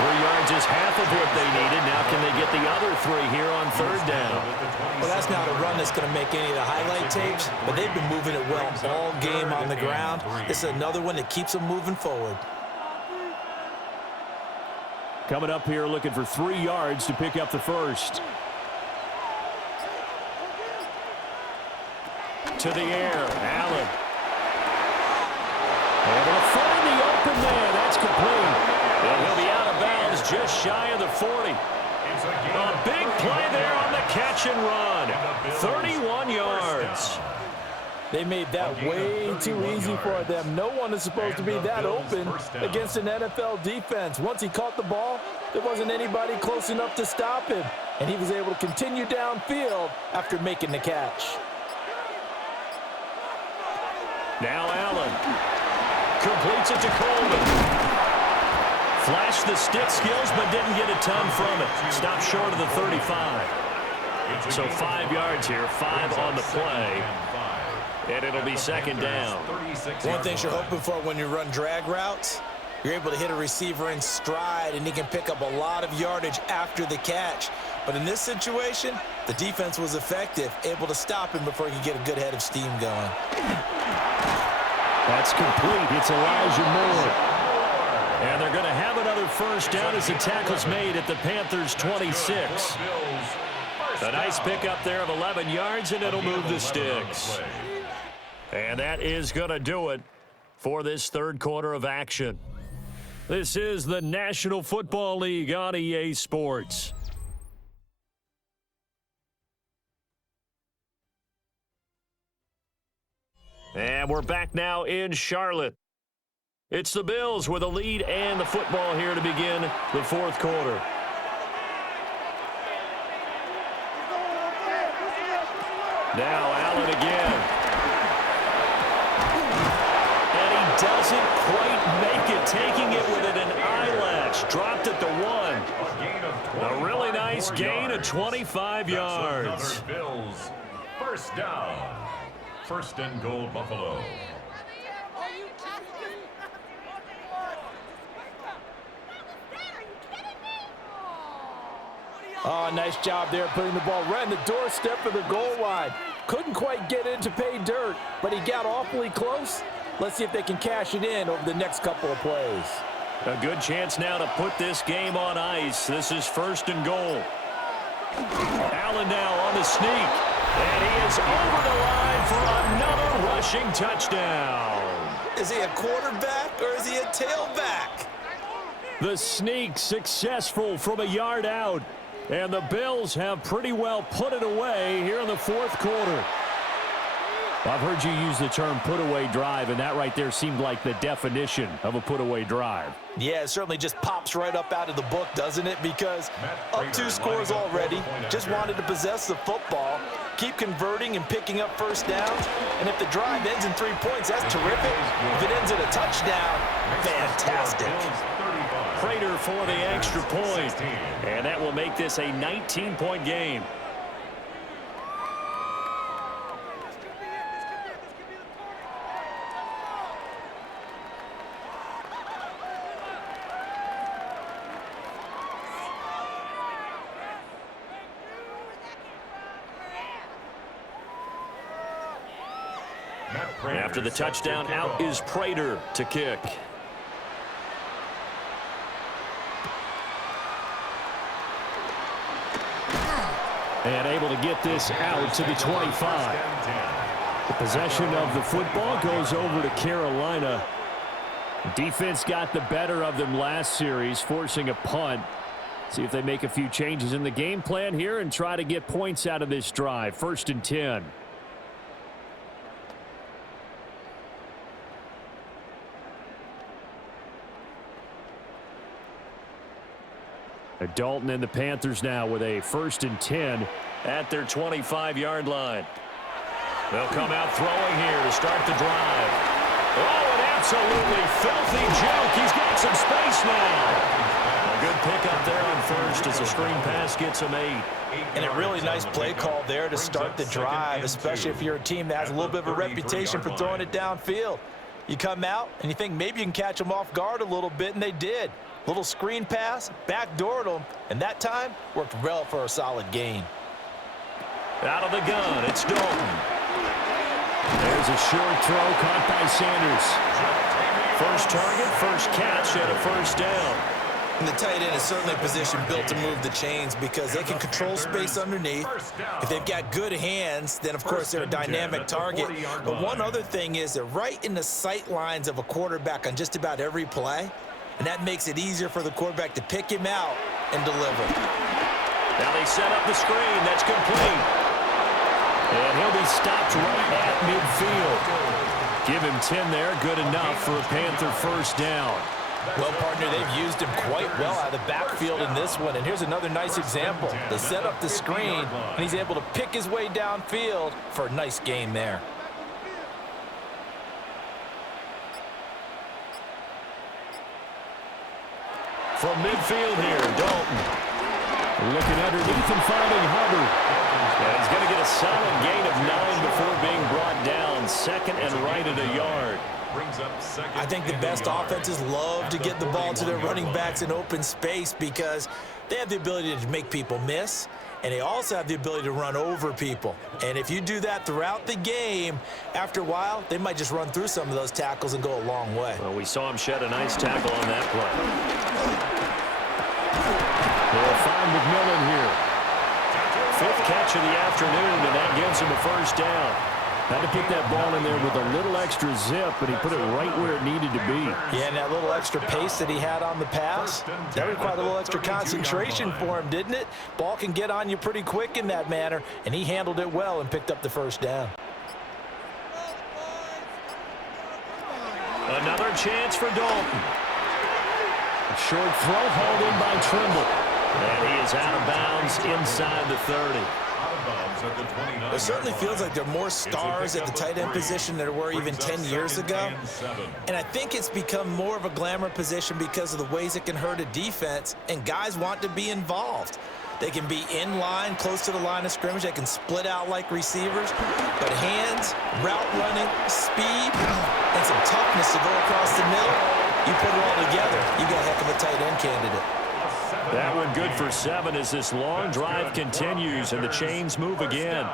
3 yards is half of what they needed. Now can they get the other 3 here on 3rd down? Well, that's not a run that's going to make any of the highlight tapes, but they've been moving it well all game on the ground. This is another one that keeps them moving forward. Coming up here looking for 3 yards to pick up the first. To the air, Allen. Able to find the open man. That's complete. And he'll be out of bounds just shy of the 40. A big play there on the catch and run. 31 yards. They made that way too easy for them. No one is supposed to be that open against an NFL defense. Once he caught the ball, there wasn't anybody close enough to stop him. And he was able to continue downfield after making the catch. Now Allen completes it to Coleman. Flashed the stick skills, but didn't get a ton from it. Stopped short of the 35. So 5 yards here, 5 on the play. And it'll be 2nd down. One thing you're hoping for when you run drag routes, you're able to hit a receiver in stride, and he can pick up a lot of yardage after the catch. But in this situation, the defense was effective, able to stop him before he could get a good head of steam going. That's complete. It's Elijah Moore. And they're going to have another first down as the tackle's made at the Panthers' 26. A nice pickup there of 11 yards, and it'll move the sticks. And that is going to do it for this third quarter of action. This is the National Football League on EA Sports. And we're back now in Charlotte. It's the Bills with a lead and the football here to begin the fourth quarter. Now Allen again. And he doesn't quite make it, taking it with an eyelash. Dropped at the 1. A really nice gain of 25 yards. Bills. First down. First and goal, Buffalo. Oh, nice job there putting the ball right on the doorstep of the goal line. Couldn't quite get in to pay dirt, but he got awfully close. Let's see if they can cash it in over the next couple of plays. A good chance now to put this game on ice. This is first and goal. Allen now on the sneak. And he is over the line for another rushing touchdown. Is he a quarterback or is he a tailback? The sneak successful from a yard out. And the Bills have pretty well put it away here in the fourth quarter. I've heard you use the term put-away drive, and that right there seemed like the definition of a put-away drive. Yeah, it certainly just pops right up out of the book, doesn't it? Because up 2 scores already, just wanted to possess the football, keep converting and picking up first downs. And if the drive ends in 3 points, that's terrific. If it ends in a touchdown, fantastic. Prater for the extra point, and that will make this a 19-point game. After the touchdown, out is Prater to kick. And able to get this out to the 25. The possession of the football goes over to Carolina. Defense got the better of them last series, forcing a punt. See if they make a few changes in the game plan here and try to get points out of this drive. First and 10. Dalton and the Panthers now with a first and 10 at their 25-yard line. They'll come out throwing here to start the drive. Oh, an absolutely filthy juke. He's got some space now. A good pickup there on first as the screen pass gets him 8. And a really nice play call there to start the drive, especially if you're a team that has a little bit of a reputation for throwing it downfield. You come out and you think maybe you can catch them off guard a little bit, and they did. Little screen pass, backdoored them, and that time worked well for a solid gain. Out of the gun, it's Dalton. There's a short throw caught by Sanders. First target, first catch, and a first down. And the tight end is certainly a position built to move the chains because they can control space underneath. If they've got good hands, then of course they're a dynamic target. But one other thing is they're right in the sight lines of a quarterback on just about every play. And that makes it easier for the quarterback to pick him out and deliver. Now they set up the screen. That's complete. And he'll be stopped right at midfield. Give him 10 there. Good enough for a Panther first down. Well, partner, they've used him quite well out of the backfield in this one. And here's another nice example. They set up the screen, and he's able to pick his way downfield for a nice gain there. From midfield here, Dalton. Looking underneath and finding Hubbard. And he's going to get a solid gain of 9 before being brought down. Second and right at a yard. I think the best offenses love to get the ball to their running backs in open space because they have the ability to make people miss, and they also have the ability to run over people. And if you do that throughout the game, after a while, they might just run through some of those tackles and go a long way. Well, we saw him shed a nice tackle on that play. They'll find McMillan here. fifth catch of the afternoon, and that gives him a first down. Had to put that ball in there with a little extra zip, but he put it right where it needed to be. Yeah, and that little extra pace that he had on the pass, that required a little extra concentration for him, didn't it? Ball can get on you pretty quick in that manner, and he handled it well and picked up the first down. Another chance for Dalton. A short throw hauled in by Trimble. And he is out of bounds inside the 30. It certainly feels like there are more stars at the tight end position than there were even 10 years ago. And I think it's become more of a glamour position because of the ways it can hurt a defense, and guys want to be involved. They can be in line, close to the line of scrimmage. They can split out like receivers. But hands, route running, speed, and some toughness to go across the middle, you put it all together, you got a heck of a tight end candidate. That one good for 7 as this long drive continues and the chains move again.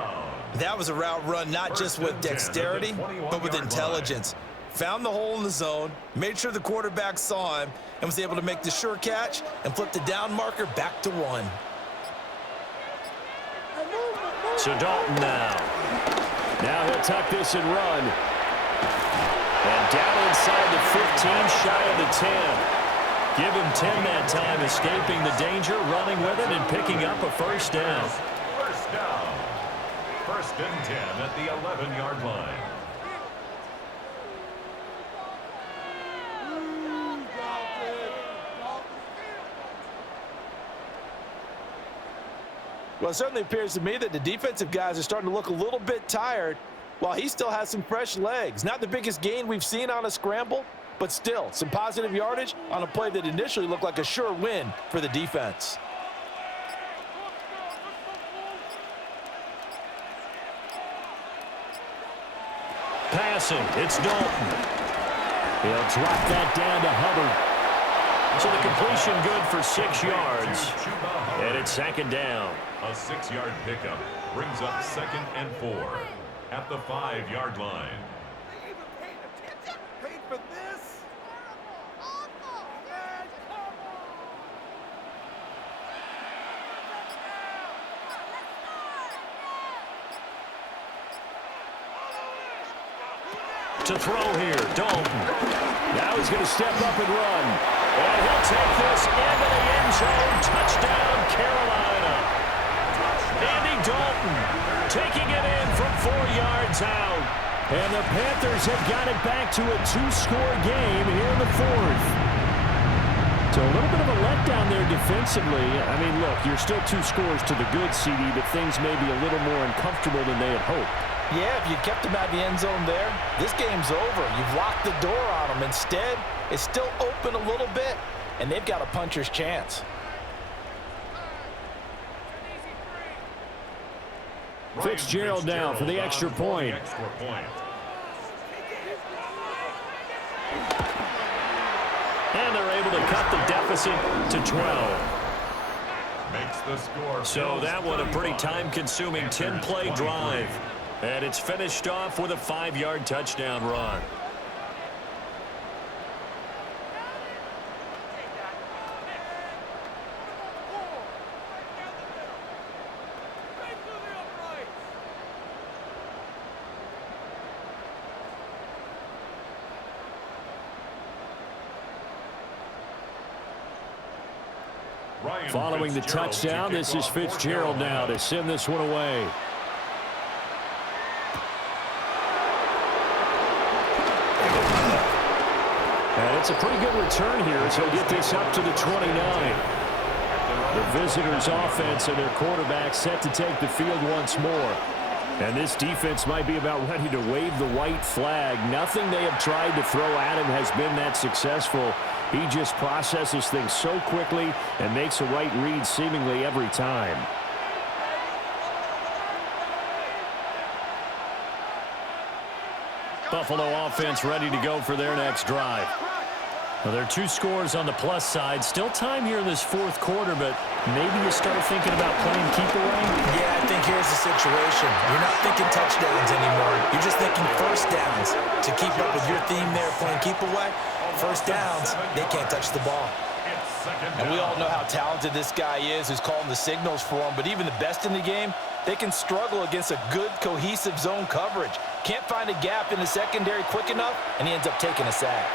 That was a route run not just with dexterity, but with intelligence. Found the hole in the zone, made sure the quarterback saw him, and was able to make the sure catch and flip the down marker back to 1. So Dalton now. Now he'll tuck this and run. And down inside the 15, shy of the 10. Give him 10 that time, escaping the danger, running with it, and picking up a first down. First down. First and 10 at the 11-yard line. Well, it certainly appears to me that the defensive guys are starting to look a little bit tired while he still has some fresh legs. Not the biggest gain we've seen on a scramble, but still some positive yardage on a play that initially looked like a sure win for the defense. Passing, it's Dalton. He'll drop that down to Hubbard. So the completion good for 6 yards. And it's second down. A 6-yard pickup brings up 2nd and 4 at the 5-yard line. Paid for this? To throw here, Dalton. Now he's going to step up and run. And he'll take this into the end zone. Touchdown, Carolina. Andy Dalton taking it in from 4 yards out. And the Panthers have got it back to a 2-score game here in the 4th. So a little bit of a letdown there defensively. I mean, look, you're still 2 scores to the good, CD, but things may be a little more uncomfortable than they had hoped. Yeah, if you kept him out of the end zone there, this game's over. You've locked the door on him. Instead, it's still open a little bit, and they've got a puncher's chance. Fitzgerald now for the extra point. And they're able to cut the deficit to 12. Makes the score. So that one a pretty time-consuming 10-play drive. And it's finished off with a 5-yard touchdown run. Following the touchdown, this is Fitzgerald now to send this one away. And it's a pretty good return here as he'll get this up to the 29. The visitors' offense and their quarterback set to take the field once more. And this defense might be about ready to wave the white flag. Nothing they have tried to throw at him has been that successful. He just processes things so quickly and makes a right read seemingly every time. Buffalo offense ready to go for their next drive. Well, there are 2 scores on the plus side. Still time here in this 4th quarter, but maybe you start thinking about playing keep away? Yeah, I think here's the situation. You're not thinking touchdowns anymore. You're just thinking first downs. To keep up with your theme there, playing keep away, first downs, they can't touch the ball. It's And we all know how talented this guy is who's calling the signals for him, but even the best in the game, they can struggle against a good, cohesive zone coverage. Can't find a gap in the secondary quick enough, and he ends up taking a sack.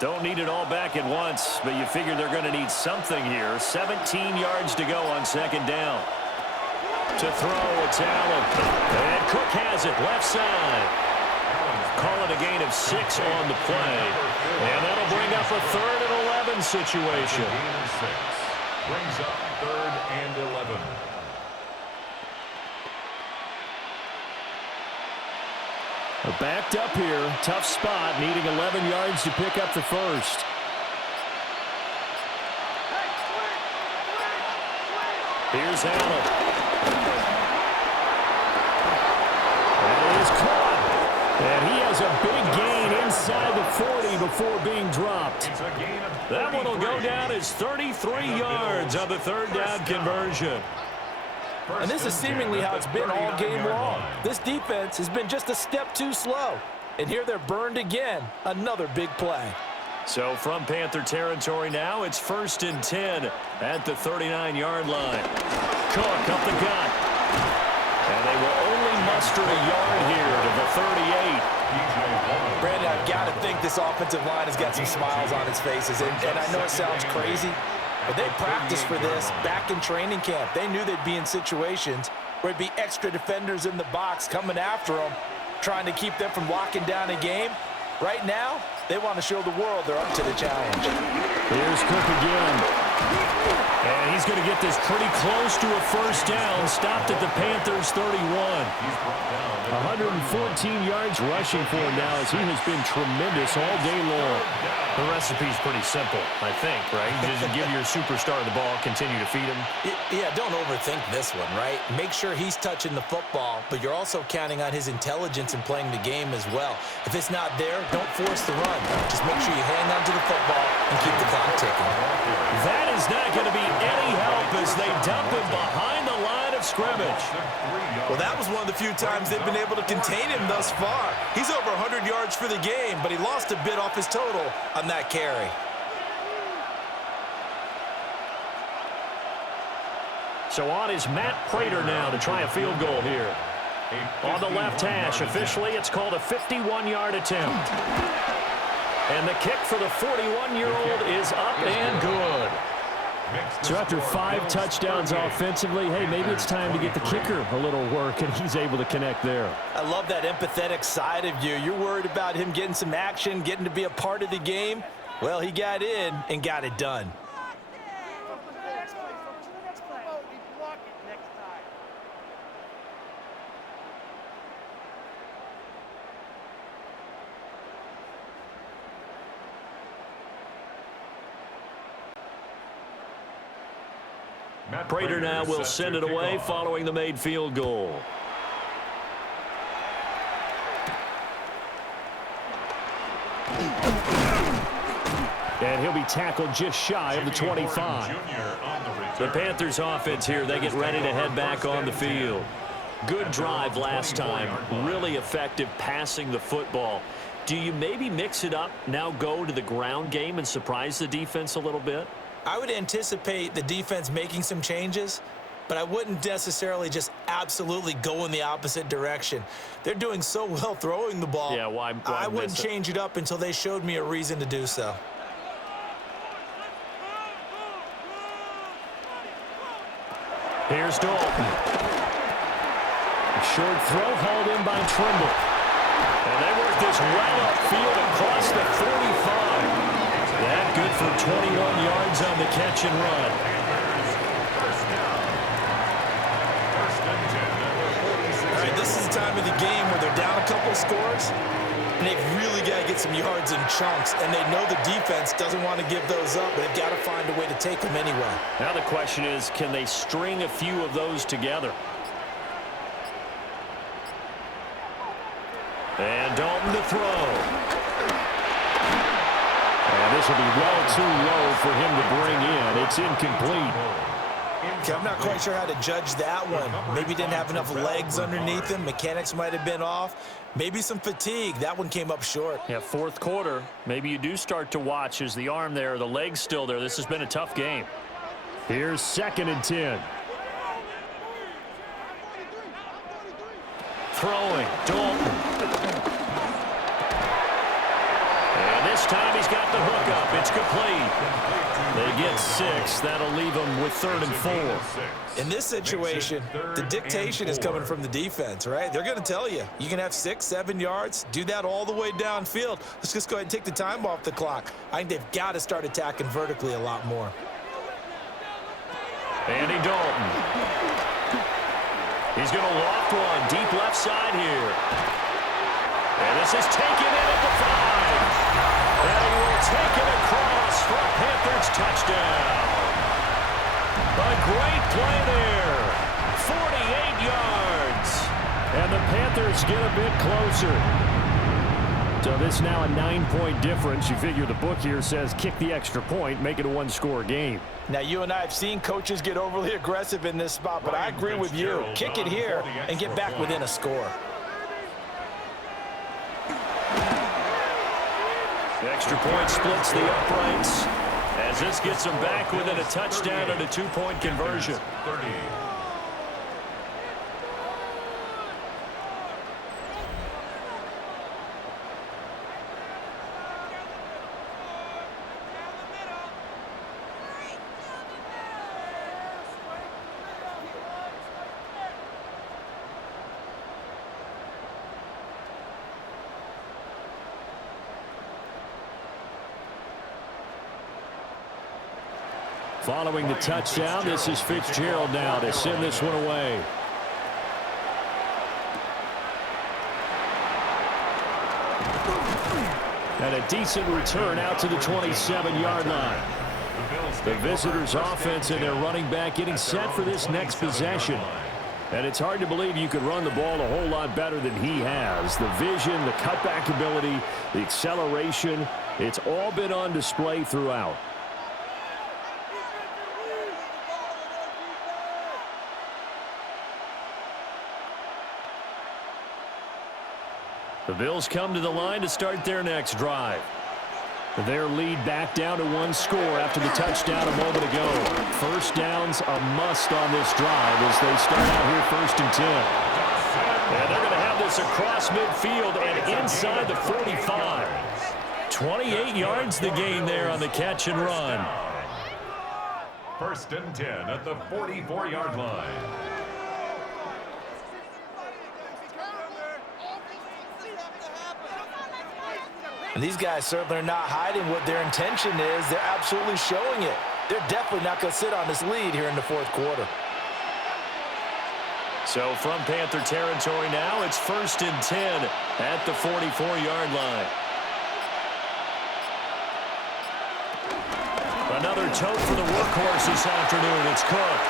Don't need it all back at once, but you figure they're going to need something here. 17 yards to go on second down. To throw, it's Allen. And Cook has it, left side. Call it a gain of 6 on the play. And that'll bring up a 3rd and 11 situation. Gain of 6. Brings up 3rd and 11. Backed up here, tough spot, needing 11 yards to pick up the first. Here's Allen. That is caught. And he has a big gain inside the 40 before being dropped. It's a gain of That one will go down as 33 yards on the 3rd down conversion. And this is seemingly how it's been all game long. This defense has been just a step too slow. And here they're burned again. Another big play. So from Panther territory now, it's 1st and 10 at the 39-yard line. Cook up the gut. And they will only muster a yard here to the 38. Brandon, I've got to think this offensive line has got some smiles on its faces. And I know it sounds crazy, but they practiced for this back in training camp. They knew they'd be in situations where it'd be extra defenders in the box coming after them, trying to keep them from locking down a game. Right now, they want to show the world they're up to the challenge. Here's Cook again. And he's going to get this pretty close to a 1st down. Stopped at the Panthers' 31. 114 yards rushing for him now as he has been tremendous all day long. The recipe's pretty simple, I think, right? Just give your superstar the ball, continue to feed him. Yeah, don't overthink this one, right? Make sure he's touching the football, but you're also counting on his intelligence in playing the game as well. If it's not there, don't force the run. Just make sure you hang on to the football and keep the clock ticking. That is not going to be any help as they dump him behind the line of scrimmage. Well, that was one of the few times they've been able to contain him thus far. He's over 100 yards for the game, but he lost a bit off his total on that carry. So on is Matt Prater now to try a field goal here. On the left hash, officially it's called a 51-yard attempt. And the kick for the 41-year-old is up and good. So after 5 touchdowns offensively, hey, maybe it's time to get the kicker a little work, and he's able to connect there. I love that empathetic side of you. You're worried about him getting some action, getting to be a part of the game. Well, he got in and got it done. Prater now will send it away following the made field goal. And he'll be tackled just shy of the 25. The Panthers offense here, they get ready to head back on the field. Good drive last time, really effective passing the football. Do you maybe mix it up, now go to the ground game and surprise the defense a little bit? I would anticipate the defense making some changes, but I wouldn't necessarily just absolutely go in the opposite direction. They're doing so well throwing the ball. Yeah, why I wouldn't change it up until they showed me a reason to do so. Here's Dalton. A short throw hauled in by Trimble. And they work this well upfield across the 45. That good for 21 yards on the catch and run. All right, this is the time of the game where they're down a couple of scores, and they've really got to get some yards in chunks, and they know the defense doesn't want to give those up, but they've got to find a way to take them anyway. Now the question is, can they string a few of those together? And Dalton to throw. And this will be well too low for him to bring in. It's incomplete. Okay, I'm not quite sure how to judge that one. Maybe didn't have enough legs underneath him. Mechanics might have been off. Maybe some fatigue. That one came up short. Yeah, fourth quarter. Maybe you do start to watch as the arm there, the leg's still there. This has been a tough game. Here's 2nd and 10. Throwing, Dalton. And this time he's got the hook up. It's complete. They get 6. That'll leave them with 3rd and 4. In this situation, the dictation is coming from the defense, right? They're going to tell you, you can have 6, 7 yards, do that all the way downfield. Let's just go ahead and take the time off the clock. I think they've got to start attacking vertically a lot more. Andy Dalton. He's going to loft one deep left side here. And this is taken in at the 5. And he will take it across for a Panthers touchdown. A great play there. 48 yards. And the Panthers get a bit closer. So this now a 9-point difference. You figure the book here says kick the extra point, make it a 1-score game. Now, you and I have seen coaches get overly aggressive in this spot, but I agree with you. Kick it here and get back within a score. The extra point splits the uprights as this gets them back within a touchdown and a 2-point conversion. 30. Following the touchdown, this is Fitzgerald now to send this one away. And a decent return out to the 27-yard line. The visitors' offense and their running back getting set for this next possession. And it's hard to believe you could run the ball a whole lot better than he has. The vision, the cutback ability, the acceleration, it's all been on display throughout. The Bills come to the line to start their next drive. Their lead back down to 1 score after the touchdown a moment ago. First down's a must on this drive as they start out here 1st and 10. And they're going to have this across midfield and inside the 45. 28 yards the gain there on the catch and run. 1st and 10 at the 44-yard line. And these guys certainly are not hiding what their intention is. They're absolutely showing it. They're definitely not going to sit on this lead here in the 4th quarter. So from Panther territory now, it's 1st and 10 at the 44-yard line. Another tote for the workhorse this afternoon. It's Cook.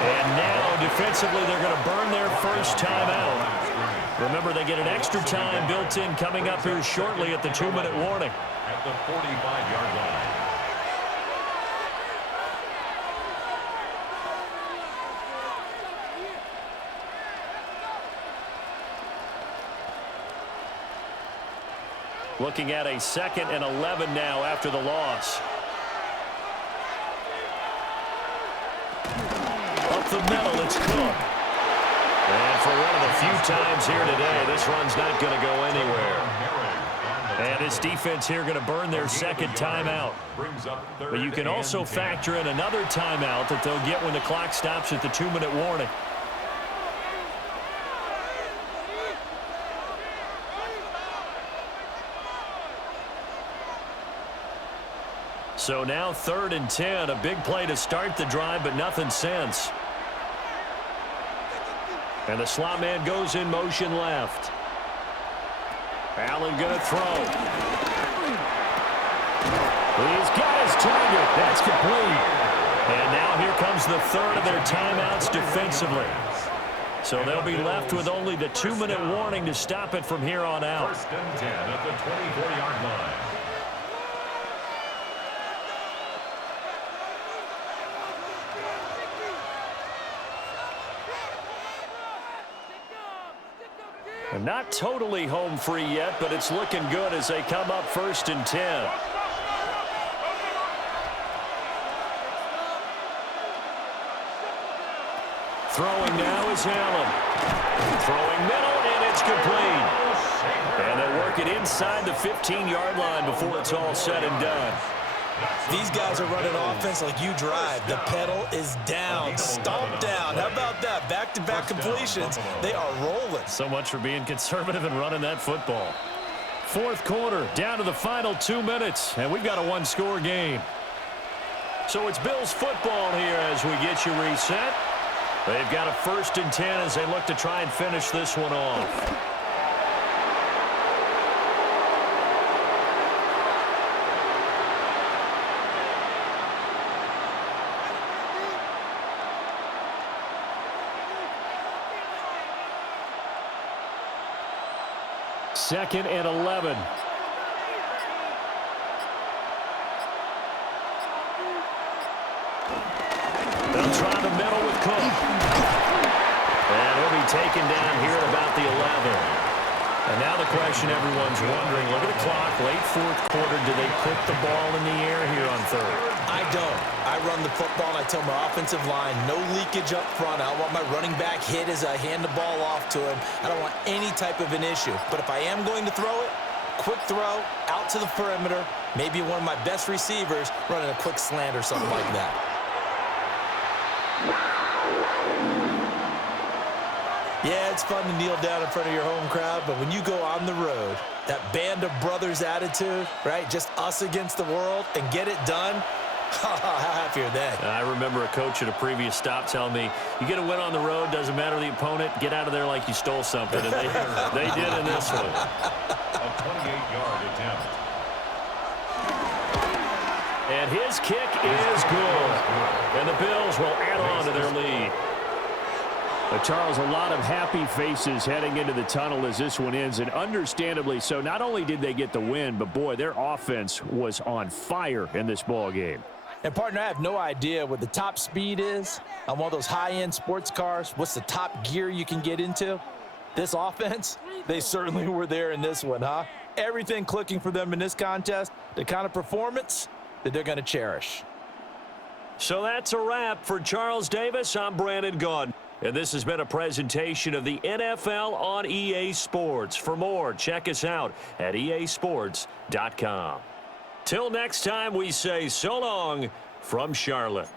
And now defensively they're going to burn their first timeout. Remember, they get an extra time built in coming up here shortly at the 2-minute warning. At the 45-yard line. Looking at a 2nd and 11 now after the loss. Up the middle, it's Cook. And for one of the few times here today, this run's not going to go anywhere. And this defense here going to burn their 2nd timeout. But you can also factor in another timeout that they'll get when the clock stops at the 2-minute warning. So now 3rd and 10, a big play to start the drive, but nothing since. And the slot man goes in motion left. Allen going to throw. He's got his target. That's complete. And now here comes the 3rd of their timeouts defensively. So they'll be left with only the 2-minute warning to stop it from here on out. 1st and 10 at the 24-yard line. And not totally home free yet, but it's looking good as they come up 1st and 10. Throwing now is Allen. Throwing middle, and it's complete. And they work it inside the 15-yard line before it's all said and done. These guys are running offense like you drive. The pedal is down, stomp down. How about that? Back-to-back completions. They are rolling. So much for being conservative and running that football. 4th quarter, down to the final 2 minutes, and we've got a one-score game. So it's Bills football here as we get you reset. They've got a 1st and 10 as they look to try and finish this one off. Second and 11. They'll try the middle with Cook. And he'll be taken down here at about the 11. And now the question everyone's wondering, look at the clock, late 4th quarter, do they put the ball in the air here on 3rd? I don't. I run the football, and I tell my offensive line, no leakage up front. I don't want my running back hit as I hand the ball off to him. I don't want any type of an issue. But if I am going to throw it, quick throw, out to the perimeter, maybe one of my best receivers running a quick slant or something like that. Yeah, it's fun to kneel down in front of your home crowd, but when you go on the road, that band of brothers attitude, right, just us against the world, and get it done, how happy are they? I remember a coach at a previous stop telling me, you get a win on the road, doesn't matter the opponent, get out of there like you stole something. And they did in this one. A 28-yard attempt. And his kick is good. And the Bills will add on to their lead. Charles, a lot of happy faces heading into the tunnel as this one ends, and understandably so. Not only did they get the win, but, boy, their offense was on fire in this ball game. And, partner, I have no idea what the top speed is on one of those high-end sports cars. What's the top gear you can get into? This offense, they certainly were there in this one, huh? Everything clicking for them in this contest, the kind of performance that they're going to cherish. So that's a wrap for Charles Davis. I'm Brandon Gaudin. And this has been a presentation of the NFL on EA Sports. For more, check us out at easports.com. Till next time, we say so long from Charlotte.